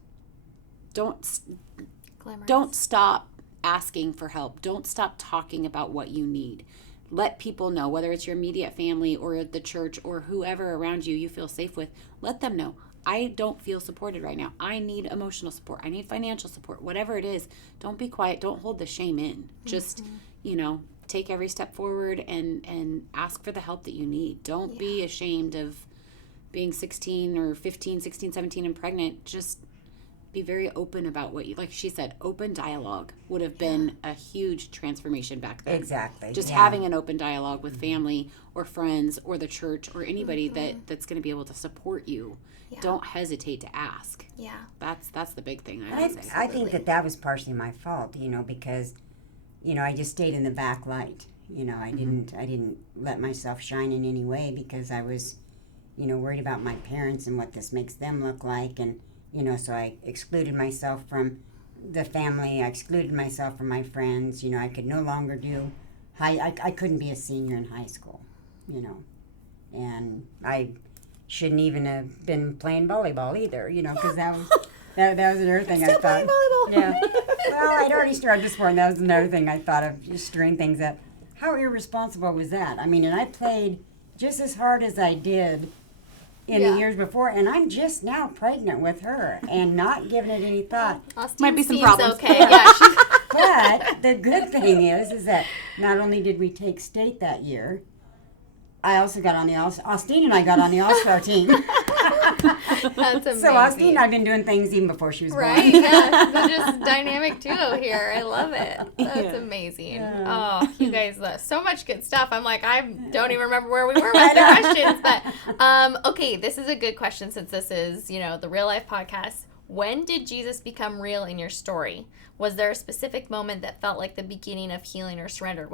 stop asking for help. Don't stop talking about what you need. Let people know, whether it's your immediate family or the church or whoever around you feel safe with, let them know. I don't feel supported right now. I need emotional support. I need financial support. Whatever it is, don't be quiet. Don't hold the shame in. Just, you know, take every step forward and ask for the help that you need. Don't be ashamed of being 16 or 15, 16, 17 and pregnant. Just be very open about what you, like she said, open dialogue would have been a huge transformation back then. Exactly. Just having an open dialogue with family or friends or the church or anybody that's going to be able to support you. Yeah. Don't hesitate to ask. Yeah. That's the big thing I would say. I think that was partially my fault, you know, because, you know, I just stayed in the back light. You know, I didn't let myself shine in any way because I was, you know, worried about my parents and what this makes them look like. And, you know, so I excluded myself from the family. I excluded myself from my friends. You know, I could no longer do I couldn't be a senior in high school, you know. And I shouldn't even have been playing volleyball either, you know, because that was another thing I thought. Playing volleyball. Yeah. Well, I'd already started the sport, and that was another thing I thought of, just stirring things up. How irresponsible was that? I mean, and I played just as hard as I did in the years before, and I'm just now pregnant with her and not giving it any thought. Austene might be some seems problems. Okay, yeah. But the good thing is that not only did we take state that year, I also got on the Austene and I got on the All-Star team. That's amazing. So Austene and I've been doing things even before she was right? born. Yeah, they're just dynamic duo here. I love it. That's amazing. Yeah. Oh, you guys, so much good stuff. I'm like, I don't even remember where we were with the questions. But okay, this is a good question since this is, you know, the Real Life Podcast. When did Jesus become real in your story? Was there a specific moment that felt like the beginning of healing or surrender?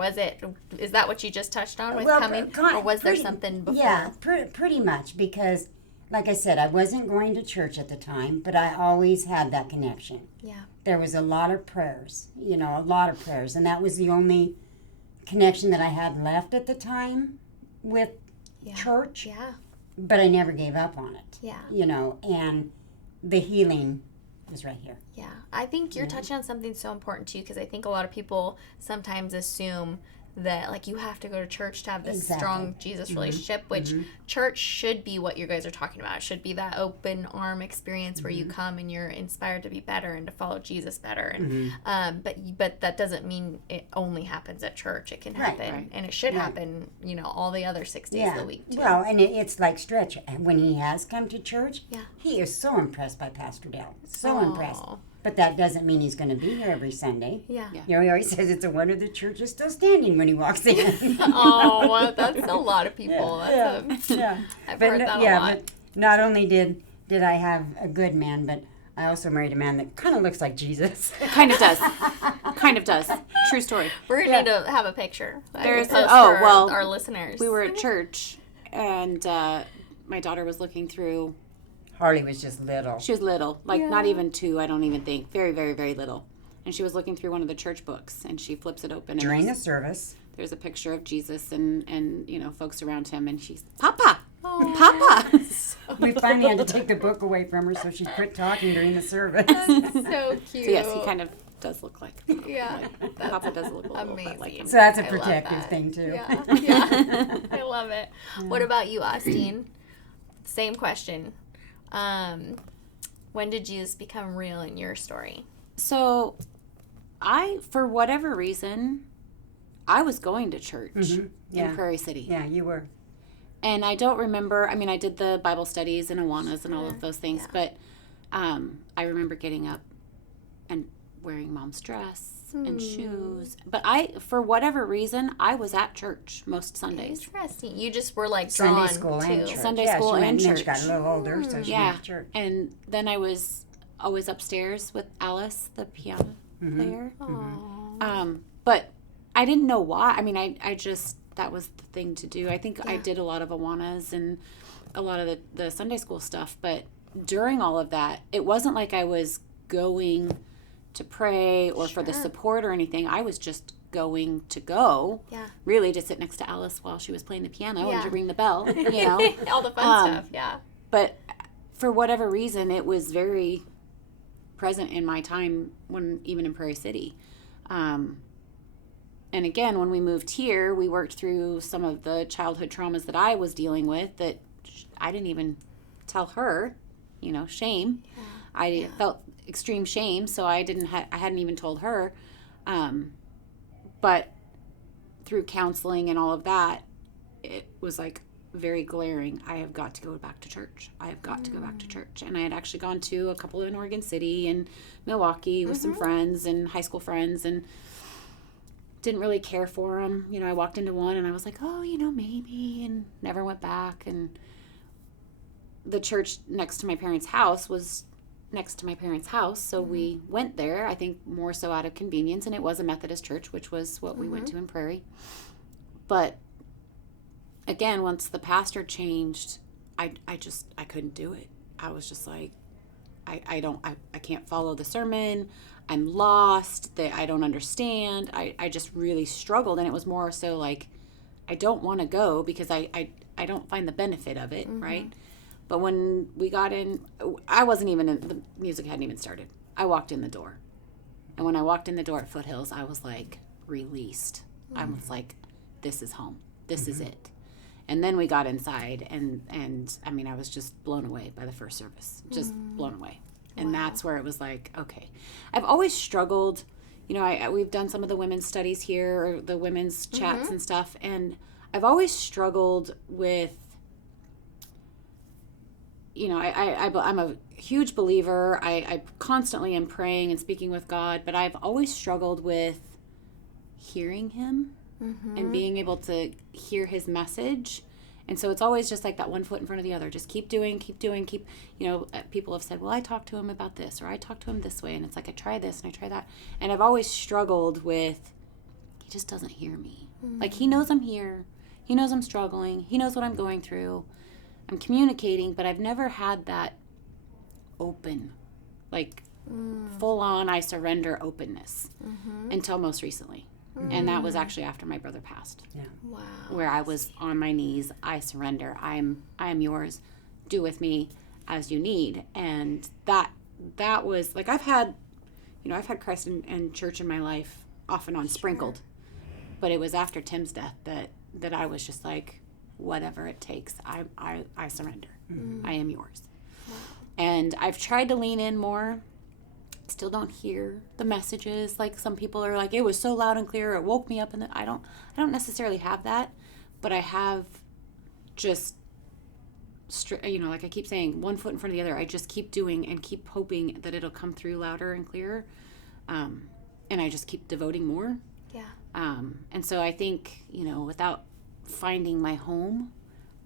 Is that what you just touched on with coming? Or was there something before? Yeah, pretty much, because like I said, I wasn't going to church at the time, but I always had that connection. Yeah. There was a lot of prayers, you know, a lot of prayers, and that was the only connection that I had left at the time with church. Yeah. But I never gave up on it. Yeah. You know, and the healing is right here. Yeah, I think you're touching on something so important too, because I think a lot of people sometimes assume that like you have to go to church to have this strong Jesus relationship, which church should be what you guys are talking about. It should be that open arm experience where you come and you're inspired to be better and to follow Jesus better. And but that doesn't mean it only happens at church. It can happen, and it should happen, you know, all the other 6 days of the week too. Well, and it's like Stretch. When he has come to church, he is so impressed by Pastor Dale. So impressed. But that doesn't mean he's going to be here every Sunday. Yeah. You know, he always says it's a wonder the church is still standing when he walks in. Oh, well, that's a lot of people. I've heard that a lot. But not only did I have a good man, but I also married a man that kind of looks like Jesus. Kind of does. Kind of does. True story. We're going to need to have a picture. There's our listeners. We were at church, and my daughter was looking through. Harley was just little. She was little, like not even 2, I don't even think. Very, very, very little. and she was looking through one of the church books, and she flips it open. During the service. There's a picture of Jesus and folks around him, and she's, Papa! Oh, Papa! We finally had to take the book away from her so she quit talking during the service. So cute. So yes, he kind of does look like Yeah. Papa does look a little Amazing. bit like him. So that's a I love protective that. thing, too. Yeah. Yeah. I love it. What about you, Austene? Same question. When did Jesus become real in your story? So for whatever reason, I was going to church in Prairie City. Yeah, you were. And I don't remember, I did the Bible studies and Awanas and all of those things, but I remember getting up and wearing mom's dress and shoes. But for whatever reason, I was at church most Sundays. Interesting. You just were like Sunday drawn school to and church. Sunday yeah, school she went, and then she church. got a little older, so she went to church. And then I was always upstairs with Alice, the piano player. But I didn't know why. I just, that was the thing to do. I think I did a lot of Awanas and a lot of the Sunday school stuff. But during all of that, it wasn't like I was going to pray or for the support or anything. I was just going to go, really, to sit next to Alice while she was playing the piano and to ring the bell, all the fun stuff, But for whatever reason, it was very present in my time even in Prairie City. And again, when we moved here, we worked through some of the childhood traumas that I was dealing with that I didn't even tell her, shame. I felt extreme shame, so I hadn't even told her. But through counseling and all of that, it was like very glaring. I have got to go back to church. I have got to go back to church. And I had actually gone to a couple in Oregon City and Milwaukee with some friends and high school friends, and didn't really care for them. I walked into one and I was like, oh, maybe, and never went back. And the church next to my parents' house was next to my parents' house, so we went there, I think more so out of convenience, and it was a Methodist church, which was what we went to in Prairie. But again, once the pastor changed, I couldn't do it. I was just like, I can't follow the sermon. I'm lost. I don't understand. I just really struggled, and it was more so like, I don't want to go because I don't find the benefit of it, right? But when we got in, I wasn't even in, the music hadn't even started. I walked in the door. And when I walked in the door at Foothills, I was like released. I was like, this is home. This is it. And then we got inside, and I was just blown away by the first service. Just blown away. And that's where it was like, okay. I've always struggled, we've done some of the women's studies here, or the women's chats and stuff, and I've always struggled with, I'm a huge believer. I constantly am praying and speaking with God, but I've always struggled with hearing him and being able to hear his message. And so it's always just like that one foot in front of the other. Just keep doing. People have said, well, I talked to him about this, or I talked to him this way. And it's like, I try this and I try that. And I've always struggled with, he just doesn't hear me. Like, he knows I'm here. He knows I'm struggling. He knows what I'm going through. I'm communicating, but I've never had that open, like full on I surrender openness until most recently. And that was actually after my brother passed. Yeah. Wow. Where I was on my knees, I surrender. I am yours. Do with me as you need. And that was like, I've had Christ and church in my life off and on, sprinkled. But it was after Tim's death that I was just like, whatever it takes, I surrender. I am yours. Wow. And I've tried to lean in more. Still don't hear the messages. Like, some people are like, it was so loud and clear, it woke me up. And I don't necessarily have that, but I have just, like I keep saying, one foot in front of the other. I just keep doing and keep hoping that it'll come through louder and clearer. And I just keep devoting more. Yeah. And so I think, without finding my home,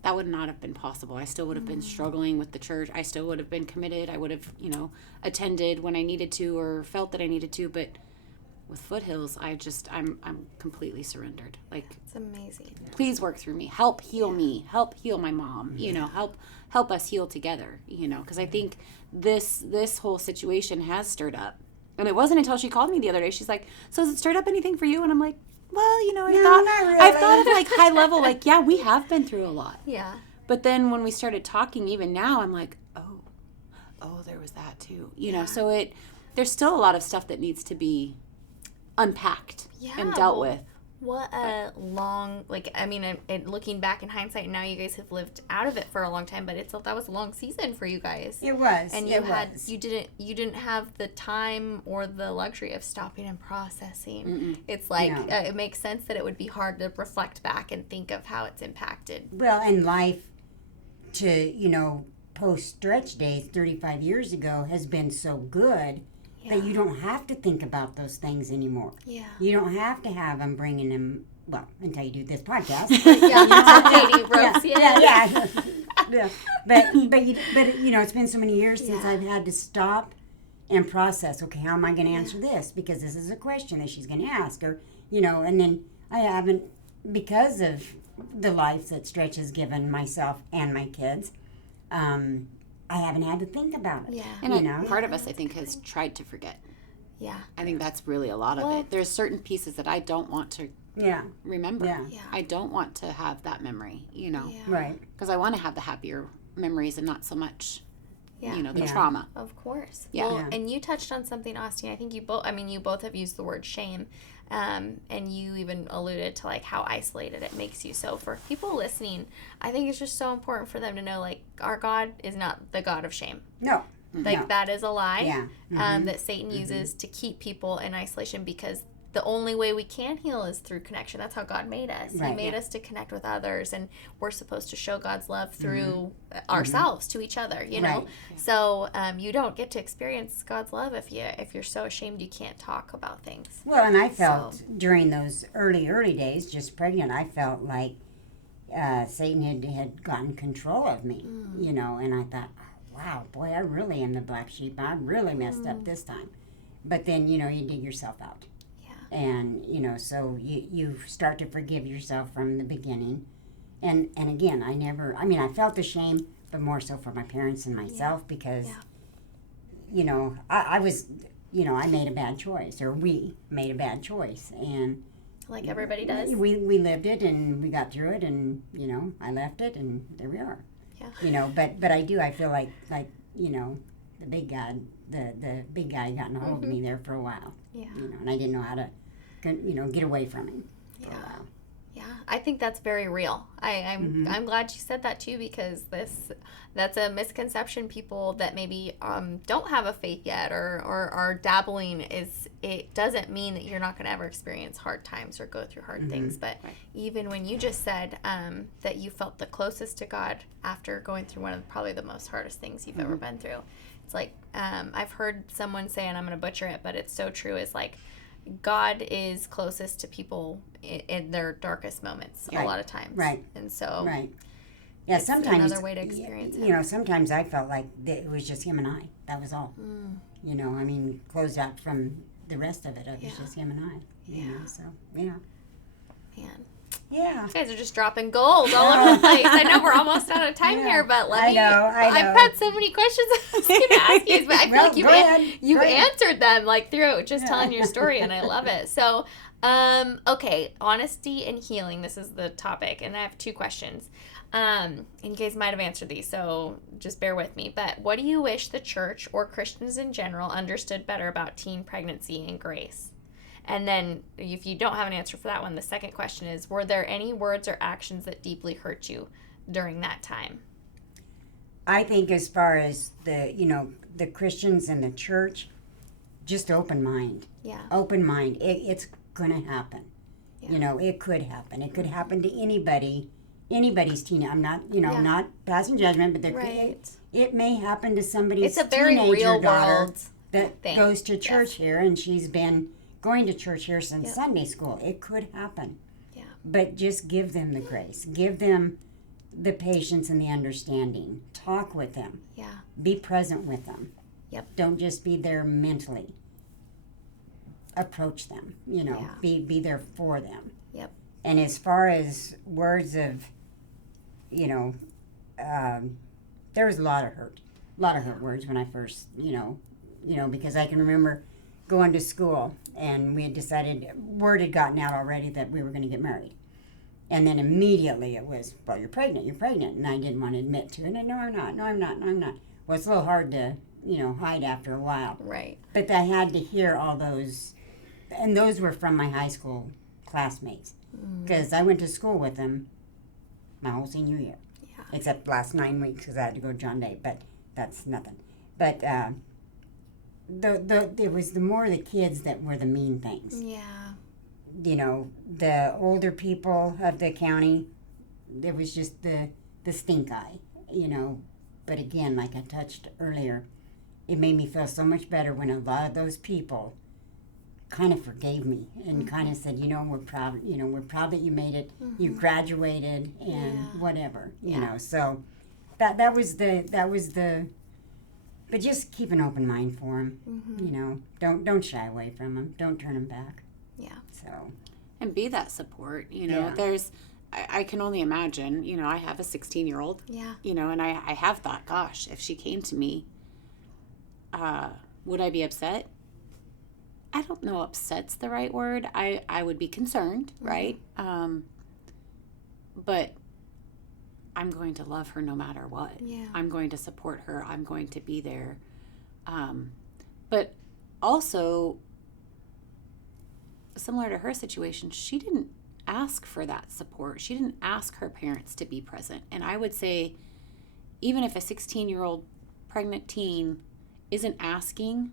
that would not have been possible. I still would have been struggling with the church. I still would have been committed. I would have, attended when I needed to or felt that I needed to. But with Foothills, I'm completely surrendered. Like, it's amazing. Please work through me. Help heal me. Help heal my mom. Help us heal together. Because I think this whole situation has stirred up And it wasn't until she called me the other day. She's like, so has it stirred up anything for you? And I'm like, well, not I've really. thought of like high level, like, yeah, we have been through a lot. Yeah. But then when we started talking, even now, I'm like, oh, there was that too. So there's still a lot of stuff that needs to be unpacked and dealt with. What a long, looking back in hindsight, now you guys have lived out of it for a long time, but that was a long season for you guys. It was. And you didn't have the time or the luxury of stopping and processing. Mm-mm. It's like, it makes sense that it would be hard to reflect back and think of how it's impacted. Well, in life, to, post-stretch days 35 years ago has been so good that you don't have to think about those things anymore. Yeah. You don't have to have them bringing them, well, until you do this podcast. Dating ropes. Yeah. But it's been so many years since I've had to stop and process, okay, how am I going to answer this? Because this is a question that she's going to ask. Or, and then I haven't, because of the life that Stretch has given myself and my kids, I haven't had to think about it. Yeah. And part of us, I think, has tried to forget. Yeah. I think that's really a lot of it. There's certain pieces that I don't want to remember. Yeah. I don't want to have that memory, Yeah. Right. Because I want to have the happier memories and not so much, the Yeah. trauma. Of course. Yeah. Well, and you touched on something, Austene. I think you both have used the word shame. And you even alluded to like how isolated it makes you. So for people listening, I think it's just so important for them to know, like, our God is not the God of shame. No. Like, that is a lie. Yeah. That Satan uses to keep people in isolation, because the only way we can heal is through connection. That's how God made us. Right, He made us to connect with others, and we're supposed to show God's love through ourselves to each other, you know? Right. So you don't get to experience God's love if you're so ashamed you can't talk about things. Well, and I felt during those early days, just pregnant, I felt like Satan had gotten control of me, and I thought, wow, boy, I really am the black sheep. I really messed up this time. But then, you dig yourself out. Yeah. And, so you start to forgive yourself from the beginning. And again, I felt the shame, but more so for my parents and myself because, I was, I made a bad choice, or we made a bad choice. And like everybody does. We lived it, and we got through it, and, I left it, and there we are. Yeah. But I feel like the big guy, the big guy got a hold of me there for a while. Yeah. And I didn't know how to, get away from him for a while. Yeah, I think that's very real. I'm glad you said that too, because that's a misconception. People that maybe don't have a faith yet or are dabbling, it doesn't mean that you're not going to ever experience hard times or go through hard things. But even when you just said that you felt the closest to God after going through one of probably the most hardest things you've ever been through, it's like I've heard someone say, and I'm going to butcher it, but it's so true, is like, God is closest to people in their darkest moments a lot of times. Right. And so Yeah, it's sometimes another way to experience it. Sometimes I felt like it was just him and I. That was all. Closed out from the rest of it. It was just him and I. You know, so yeah. Man. Yeah. You guys are just dropping gold all over the place. I know we're almost out of time here, but I know. I've had so many questions I was going to ask you, but I feel like you answered them like through just telling your story, and I love it. So, okay, honesty and healing. This is the topic, and I have 2 questions. And you guys might have answered these, so just bear with me. But what do you wish the church or Christians in general understood better about teen pregnancy and grace? And then if you don't have an answer for that one, the second question is, were there any words or actions that deeply hurt you during that time? I think as far as the Christians and the church, just open mind. Yeah. Open mind. It's going to happen. Yeah. It could happen. It could happen to anybody's teen. I'm not, not passing judgment, but it may happen to somebody's it's a very teenager real daughter world that thing. Goes to church here, and she's been going to church here since Sunday school. It could happen. Yeah. But just give them the grace. Give them the patience and the understanding. Talk with them. Yeah. Be present with them. Yep. Don't just be there mentally. Approach them. Be there for them. Yep. And as far as words of, there was a lot of hurt words when I first, because I can remember going to school, and we had decided, word had gotten out already that we were going to get married. And then immediately it was, well, you're pregnant. And I didn't want to admit to it. And no, I'm not. Well, it's a little hard to, hide after a while. Right. But I had to hear all those, and those were from my high school classmates. Because I went to school with them my whole senior year. Yeah. Except the last 9 weeks because I had to go to John Day. But that's nothing. But it was the more the kids that were the mean things. Yeah. The older people of the county, there was just the stink eye, But again, like I touched earlier, it made me feel so much better when a lot of those people kind of forgave me and kind of said, we're proud that you made it, you graduated and whatever, So that was the, but just keep an open mind for them, Don't shy away from them, don't turn them back. Yeah. So. And be that support, there's, I can only imagine, I have a 16-year-old, and I have thought, gosh, if she came to me, would I be upset? I don't know upset's the right word. I would be concerned, right? But I'm going to love her no matter what. Yeah. I'm going to support her. I'm going to be there. But also, similar to her situation, she didn't ask for that support. She didn't ask her parents to be present. And I would say, even if a 16-year-old pregnant teen isn't asking,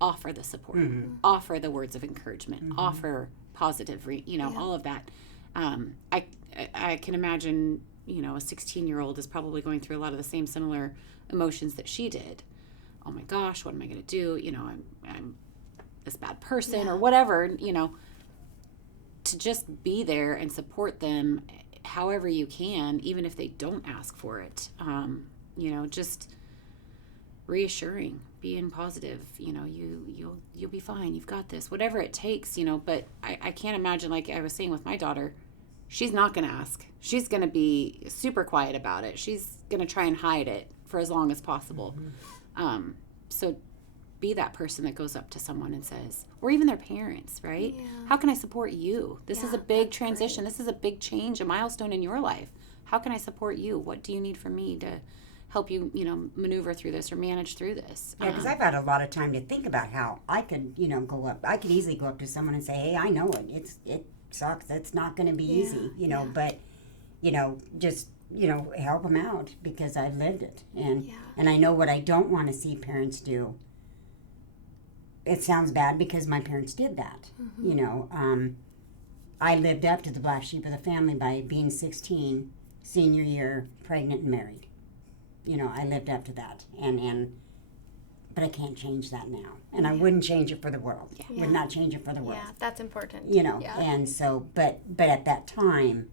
offer the support, offer the words of encouragement, offer positive, all of that. I can imagine, a 16-year-old is probably going through a lot of the same similar emotions that she did. Oh my gosh, what am I going to do? I'm this bad person or whatever, to just be there and support them however you can, even if they don't ask for it. Just reassuring, being positive, you'll be fine. You've got this, whatever it takes, but I can't imagine, like I was saying with my daughter, she's not going to ask. She's going to be super quiet about it. She's going to try and hide it for as long as possible. So be that person that goes up to someone and says, or even their parents, right? Yeah. How can I support you? This is a big transition. Great. This is a big change, a milestone in your life. How can I support you? What do you need from me to help you, maneuver through this or manage through this? Yeah, because I've had a lot of time to think about how I could, go up. I could easily go up to someone and say, hey, I know it. It sucks. It's not going to be easy, but, just, help them out because I've lived it. And I know what I don't want to see parents do. It sounds bad because my parents did that, I lived up to the black sheep of the family by being 16, senior year, pregnant and married. I lived up to that, but I can't change that now, and I wouldn't change it for the world. Would not change it for the world. Yeah, that's important. And so, but at that time,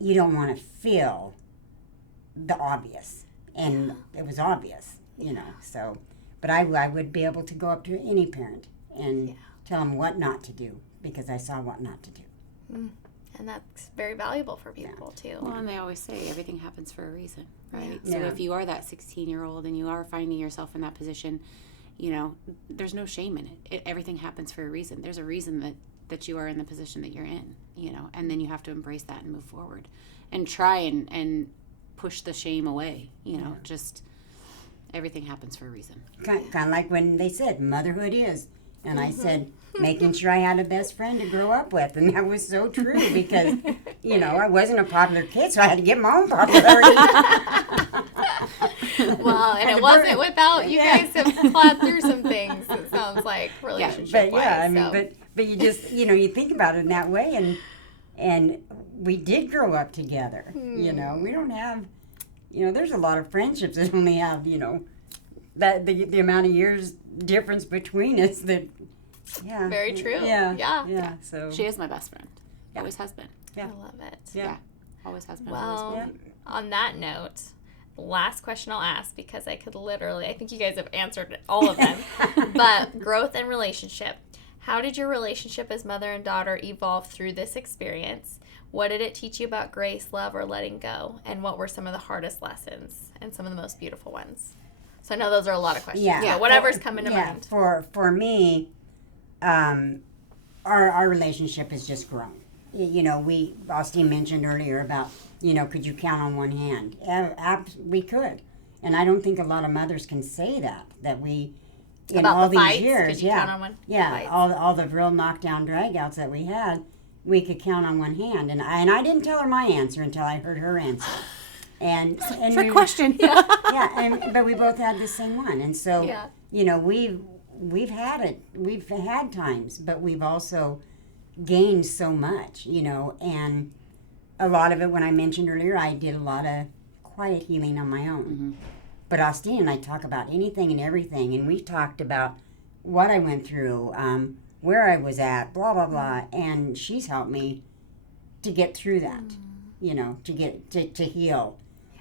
you don't want to feel the obvious, and it was obvious, So, but I would be able to go up to any parent and tell them what not to do because I saw what not to do. And that's very valuable for people too. Well, and they always say everything happens for a reason, right? So if you are that 16-year-old and you are finding yourself in that position, there's no shame in it. Everything happens for a reason. There's a reason that you are in the position that you're in, and then you have to embrace that and move forward and try and push the shame away, just everything happens for a reason. Kind of like when they said motherhood is. And I said, making sure I had a best friend to grow up with. And that was so true because, I wasn't a popular kid, so I had to get my own popularity. Well, and it wasn't without you guys have plowed through some things, it sounds like, relationship-wise. But you just, you think about it in that way. And we did grow up together. We don't have, there's a lot of friendships that only have, that the amount of years difference between us that very true. Yeah. So she is my best friend. Always has been. I love it. Yeah. Always has been. Well, on that note, last question I'll ask because I think you guys have answered all of them. But growth and relationship. How did your relationship as mother and daughter evolve through this experience? What did it teach you about grace, love, or letting go? And what were some of the hardest lessons and some of the most beautiful ones? So I know those are a lot of questions. Yeah. Yeah. Whatever's coming to mind. For me, our relationship has just grown. You know, Austine mentioned earlier about, you know, could you count on one hand? We could. And I don't think a lot of mothers can say that we, in About all the these fights? years, Could you count on one? yeah, Fights? all the real knockdown dragouts that we had, we could count on one hand. And I didn't tell her my answer until I heard her answer. And Trick question. yeah, but we both had the same one, and so you know we've had times, but we've also gained so much, you know, and a lot of it, when I mentioned earlier, I did a lot of quiet healing on my own. Mm-hmm. But Austine and I talk about anything and everything, and we talked about what I went through, where I was at, blah blah blah, and she's helped me to get through that, you know, to get to heal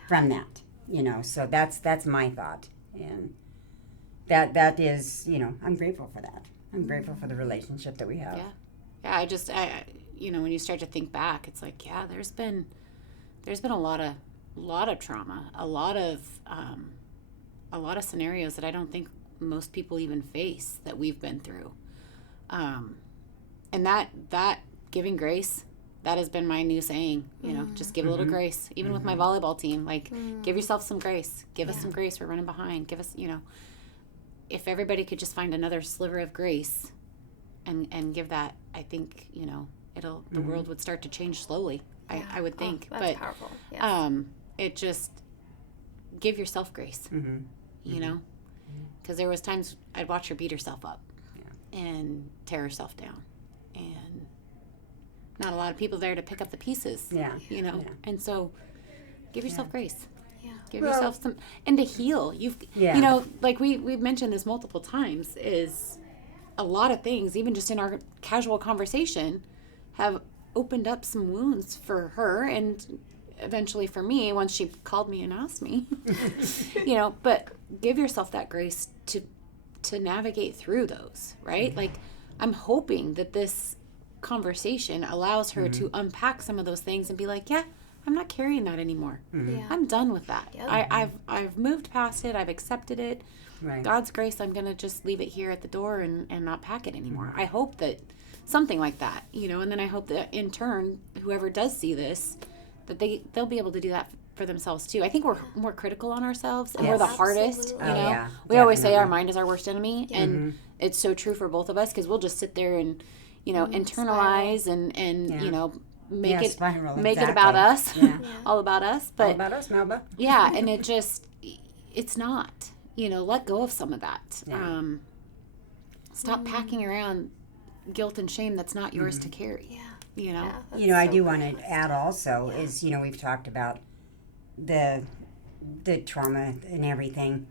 from that, you know. So that's my thought, and that is, you know, I'm grateful for that. I'm grateful for the relationship that we have. Yeah. I you know, when you start to think back, it's like, yeah, there's been a lot of trauma, a lot of scenarios that I don't think most people even face that we've been through, and that giving grace. That has been my new saying, you know, just give a little grace. Even with my volleyball team, like, give yourself some grace. Give us some grace. We're running behind. Give us, you know, if everybody could just find another sliver of grace and give that, I think, you know, the world would start to change slowly, I would think. That's powerful. Yes. It just, give yourself grace, you know, because there was times I'd watch her beat herself up and tear herself down, and not a lot of people there to pick up the pieces, you know, and so give yourself grace. Give yourself some, and to heal. You know, like we've mentioned this multiple times, is a lot of things, even just in our casual conversation, have opened up some wounds for her, and eventually for me, once she called me and asked me, you know, but give yourself that grace to navigate through those, right? Like, I'm hoping that this conversation allows her to unpack some of those things and be like, yeah, I'm not carrying that anymore. I'm done with that. I've moved past it. I've accepted it. Right. God's grace, I'm going to just leave it here at the door and not pack it anymore. I hope that something like that, you know, and then I hope that in turn, whoever does see this, that they'll be able to do that for themselves too. I think we're more critical on ourselves, and we're the hardest, you know. We always say our mind is our worst enemy, and it's so true for both of us, because we'll just sit there and, you know, internalize and you know, make it about us, all about us. But all about us, Melba. Yeah, and it's not. You know, let go of some of that. Stop packing around guilt and shame that's not yours to carry. You know. You know, I do want to add also is, you know, we've talked about the trauma and everything.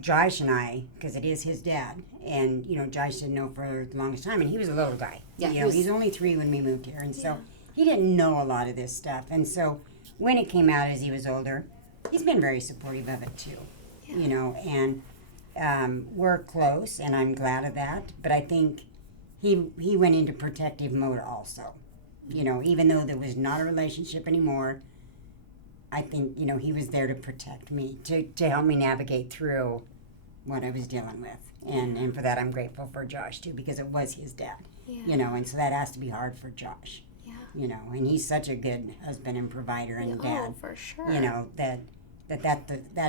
Josh and I, because it is his dad, and, you know, Josh didn't know for the longest time, and he was a little guy. Yeah, you know, he's only 3 when we moved here, and so he didn't know a lot of this stuff. And so when it came out as he was older, he's been very supportive of it too. You know, and we're close, and I'm glad of that. But I think he went into protective mode also. You know, even though there was not a relationship anymore, I think, you know, he was there to protect me, to help me navigate through what I was dealing with. And for that, I'm grateful for Josh, too, because it was his dad. You know, and so that has to be hard for Josh. You know, and he's such a good husband and provider and dad. Oh, for sure. You know, that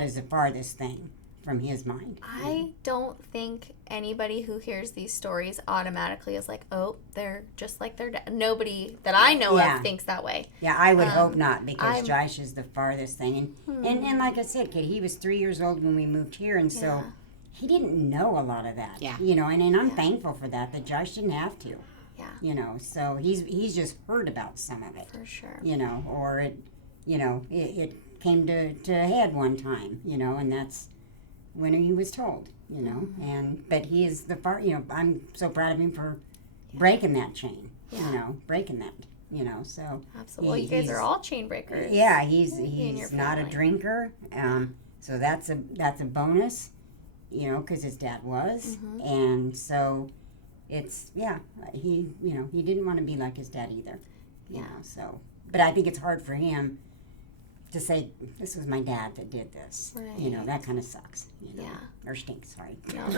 is the farthest thing from his mind. I don't think anybody who hears these stories automatically is like, oh, they're just like their dad. Nobody that I know of thinks that way. Yeah, I would hope not, because Josh is the farthest thing. And like I said, kid, he was 3 years old when we moved here, and so he didn't know a lot of that. You know, and I'm thankful for that Josh didn't have to. You know, so he's just heard about some of it. For sure. You know, or it came to a head one time, you know, and that's when he was told, you know. But he is you know, I'm so proud of him for breaking that chain, you know, breaking that, you know. So absolutely. Well, you guys are all chain breakers. Yeah, he's not a drinker, so that's a bonus, you know, because his dad was, and so it's he, you know, he didn't want to be like his dad either, you know. So, but I think it's hard for him to say, this was my dad that did this. Right. You know, that kind of sucks. You know? Yeah. Or stinks, sorry. No,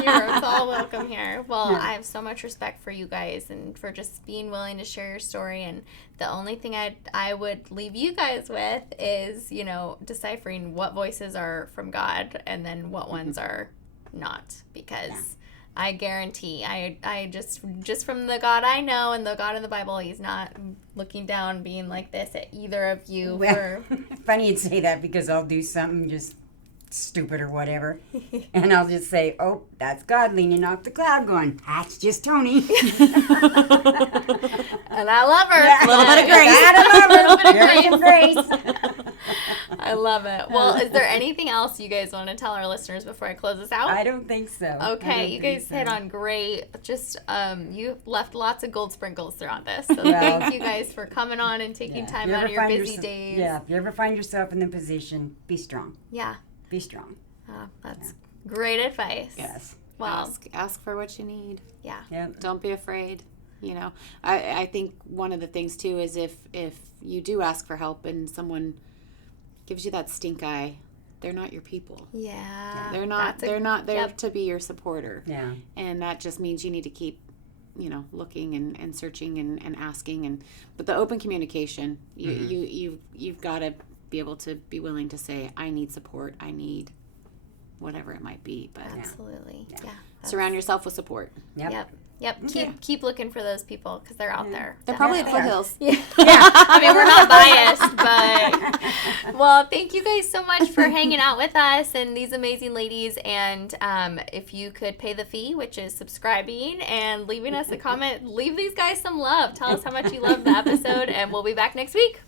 you're all welcome here. Well, Yeah. I have so much respect for you guys and for just being willing to share your story. And the only thing I would leave you guys with is, you know, deciphering what voices are from God and then what ones are not. Because I guarantee, I just from the God I know and the God in the Bible, he's not looking down being like this at either of you. Well, funny you'd say that because I'll do something just stupid or whatever, and I'll just say, oh, that's God leaning off the cloud going, that's just Toni. And I love her. Yeah. A little bit of grace. I love her. Grace. I love it. Well, is there anything else you guys want to tell our listeners before I close this out? I don't think so. Okay, you guys hit on great. Just you left lots of gold sprinkles throughout this. So thank you guys for coming on and taking time out of your busy days. Yeah, if you ever find yourself in the position, be strong. Yeah. Be strong. That's great advice. Yes. Well, Ask for what you need. yeah. Yep. Don't be afraid. You know, I think one of the things too is if you do ask for help and someone gives you that stink eye, they're not your people. Yeah. They're not there to be your supporter. Yeah. And that just means you need to keep, you know, looking and searching and asking but the open communication, you've got to be able to be willing to say, I need support, I need whatever it might be. But Absolutely. Yeah. surround yourself with support. Yep. Yep. Keep looking for those people because they're out there. They're probably at foothills. Yeah. I mean, we're not biased, but well, thank you guys so much for hanging out with us and these amazing ladies. And if you could pay the fee, which is subscribing and leaving us a comment, leave these guys some love. Tell us how much you loved the episode, and we'll be back next week.